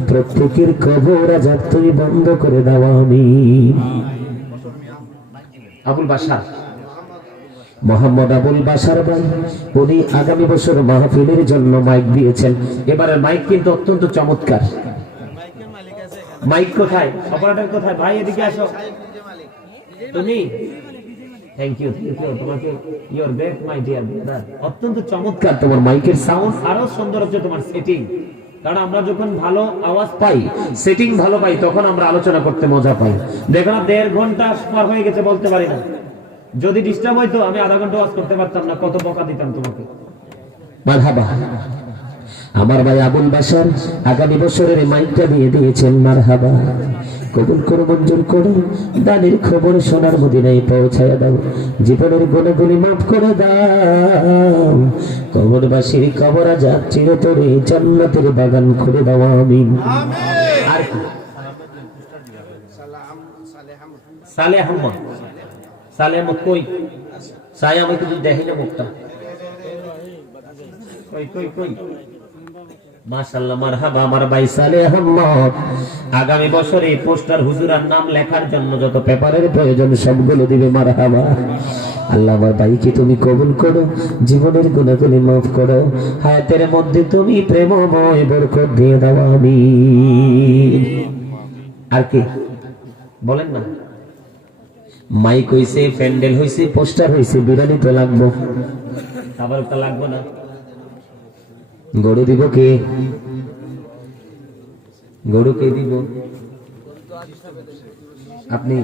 প্রত্যেকের কবর আযাব তুমি বন্ধ করে দাও। আমিন। আবুল বাশার, মোহাম্মদ আবুল বাশার ভাই, উনি আগামী বছর মাহফিলের জন্য মাইক দিয়েছেন। এবারে মাইক কিন্তু অত্যন্ত চমৎকার। মাইক কোথায়? অপারেটর কোথায়? ভাই এদিকে আসো। তুমি থ্যাংক ইউ তোমাকে। Your great my dear brother. অত্যন্ত চমৎকার তোমার মাইকের সাউন্ড, আরো সুন্দর হচ্ছে তোমার সেটিং। কারণ আমরা যখন ভালো আওয়াজ পাই, সেটিং ভালো পাই, তখন আমরা আলোচনা করতে মজা পাই। দেখো না 1.5 ঘন্টা পার হয়ে গেছে, বলতে পারি না। যদি ডিস্টার্ব হইতো আমি আধা ঘন্টা ওয়াজ করতে পারতাম না, কত বকা দিতাম তোমাকে। মারহাবা। আমার ভাই আবুল বাশার আগামী বছরের মাইকটা দিয়ে দিয়েছেন। মারহাবা। কবুল করো মঞ্জুর করো। দানের খবর সোনার মদিনায় পৌঁছায় দাও। জীবনের গুনাহগুলি মাফ করে দাও। কবরবাসীর কবর আযাব চিরতরে জান্নাতের বাগান খুলে দাও। আমিন। আর সালেহ আহমদ। সালেহ আহমদ কই? সালেহ আহমদ তো দেখি না মুখটা। কই কই কই? মাশাআল্লাহ মারহাবা। আমার ভাই সালেহ আহমদ আগামী বছর এই পোস্টার হুজুরার নাম লেখার জন্য যত পেপারের প্রয়োজন সবগুলো দিবে। মারহাবা। আল্লাহ আমার ভাইকে তুমি কবুল করো, জীবনের গুনাহগুলি মাফ করো, হায়াতের মধ্যে তুমি প্রেমময় বরকত দিয়ে দাও, আমিন। আর কি বলেন না? মাইক হইছে, প্যান্ডেল হইছে, পোস্টার হইছে, বিরিয়ানি তো লাগবো, আবার ওটা লাগবো না? গরু দিব কে? গরু কে দিব? আপনি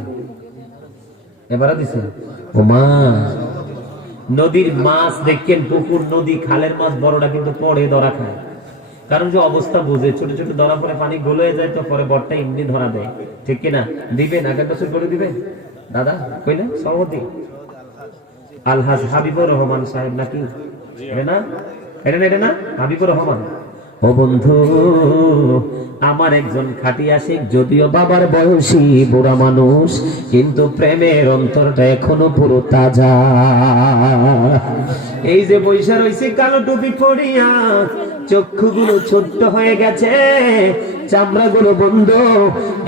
এবারে দিছেন? ও মা, নদীর মাছ দেখেন, পুকুর, নদী, খালের মাছ বড়টা কিন্তু পরে ধরা খায়, কারণ যে অবস্থা বুঝে, ছোট ছোট ধরা পরে পানি গলে যায়, তো পরে বড়টা এমনি ধরা দেয়, ঠিক কিনা? দিবেন, আগের বছর করে দিবেন দাদা, কইলে সভাপতি আলহাজ হাবিবুর রহমান সাহেব নাকি? এটা না, এটা না হাবিবুর রহমান। ও বন্ধু, আমার একজন খাটিয়া শেখ, যদিও বাবার বয়সী বুড়া মানুষ, কিন্তু প্রেমের অন্তরটা এখনো পুরো তাজা। এই যে বৈশা রয়েছে কালো টুপি পরিয়া, চক্ষুগুলো ছোট্ট হয়ে গেছে, চামড়াগুলো বন্ধ,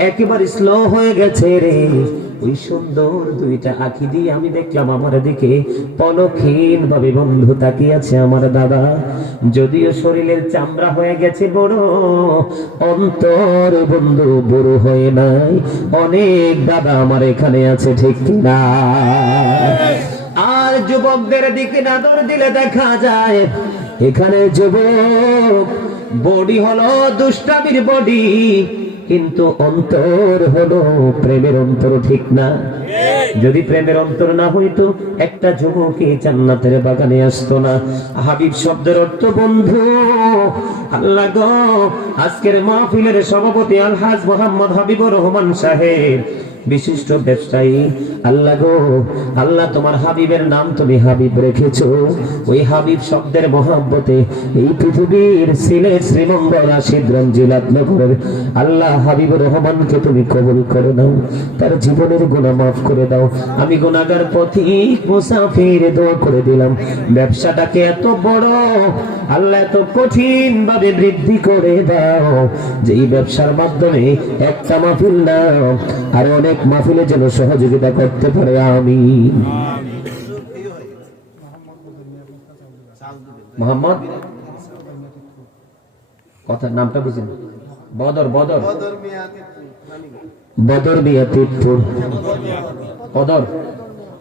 একেবারে স্লো হয়ে গেছে রে। ওই সুন্দর দুইটা আঁখি দিয়ে আমি দেখলাম আমার দিকে পলকহীন ভাবে বন্ধু তাকিয়ে আছে আমার দাদা। যদিও শরীরের চামড়া হয়ে গেছে বড়, অন্তর বন্ধু বড় হয়ে নাই। অনেক দাদা আমার এখানে আছে, ঠিক কিনা? আর যুবকদের দিকে নজর দিলে দেখা যায় এখানে যুবক বডি হলো দুষ্টামির বডি, কিন্তু অন্তর হলো প্রেমের অন্তর, ঠিক না? যদি প্রেমের অন্তর না হইতো একটা যুবকই জান্নাতের বাগানে আসতো না। হাবিব শব্দের অর্থ বন্ধু। আল্লাহ গো, আজকের মাহফিলের সভাপতি আলহাজ মোহাম্মদ হাবিবুর রহমান সাহেব, বিশিষ্ট ব্যবসায়ী, আল্লাহ গো, আল্লাহ তোমার হাবিবের নাম তুমি হাবিব রেখেছো, ওই হাবিব শব্দের মহব্বতে এই পৃথিবীর সিলেট, শ্রীমঙ্গল, রাশিদগঞ্জ, জিলাতনগর আল্লাহ হাবিবুর রহমানকে তুমি কবুল করে নাও, তার জীবনের গুনাহ মাফ করে দাও। আমি গুনাহগার পথিক মুসাফির দোয়া করে দিলাম, ব্যবসাটাকে এত বড় আল্লাহ এত কঠিন ভাবে বৃদ্ধি করে দাও, যে এই ব্যবসার মাধ্যমে একটা মাহফিল না আর অনেক মাহফিলে যেন সহযোগিতা করতে পারে, আমিন। মোহাম্মদ কথার নামটা বুঝেন? বদর মিয়া তিতপুর,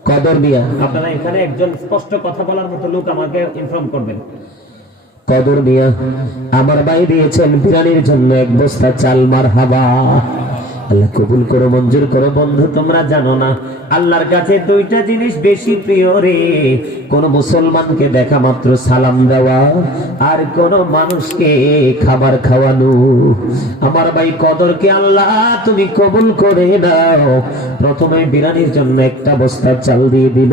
কদর মিয়া। আপনারা এখানে একজন স্পষ্ট কথা বলার মতো লোক আমাকে ইনফর্ম করবেন। কদর মিয়া আমার ভাই দিয়েছেন বিরিয়ানির জন্য 1 বস্তা চাল, মারহাবা। আল্লাহ কবুল করো, মঞ্জুর করো। বন্ধু তোমরা জানো না, আল্লাহর কাছে 2টা জিনিস বেশি প্রিয় রে। কোন মুসলমানকে দেখা মাত্র সালাম দেওয়া, আর কোন মানুষকে খাবার খাওয়ানো। আমার ভাই কদরকে আল্লাহ তুমি কবুল করে দাও। প্রথমে বিরিয়ানির জন্য 1টা বস্তা চাল দিয়ে দিল,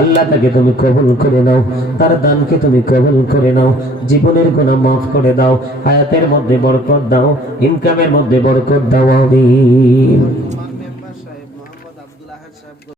আল্লাহ তাকে তুমি কবুল করে নাও, তার দানকে তুমি কবুল করে নাও, জীবনের গুনাহ মাফ করে দাও, হায়াতের মধ্যে বরকত দাও, ইনকামের মধ্যে বরকত দাও, আমিন।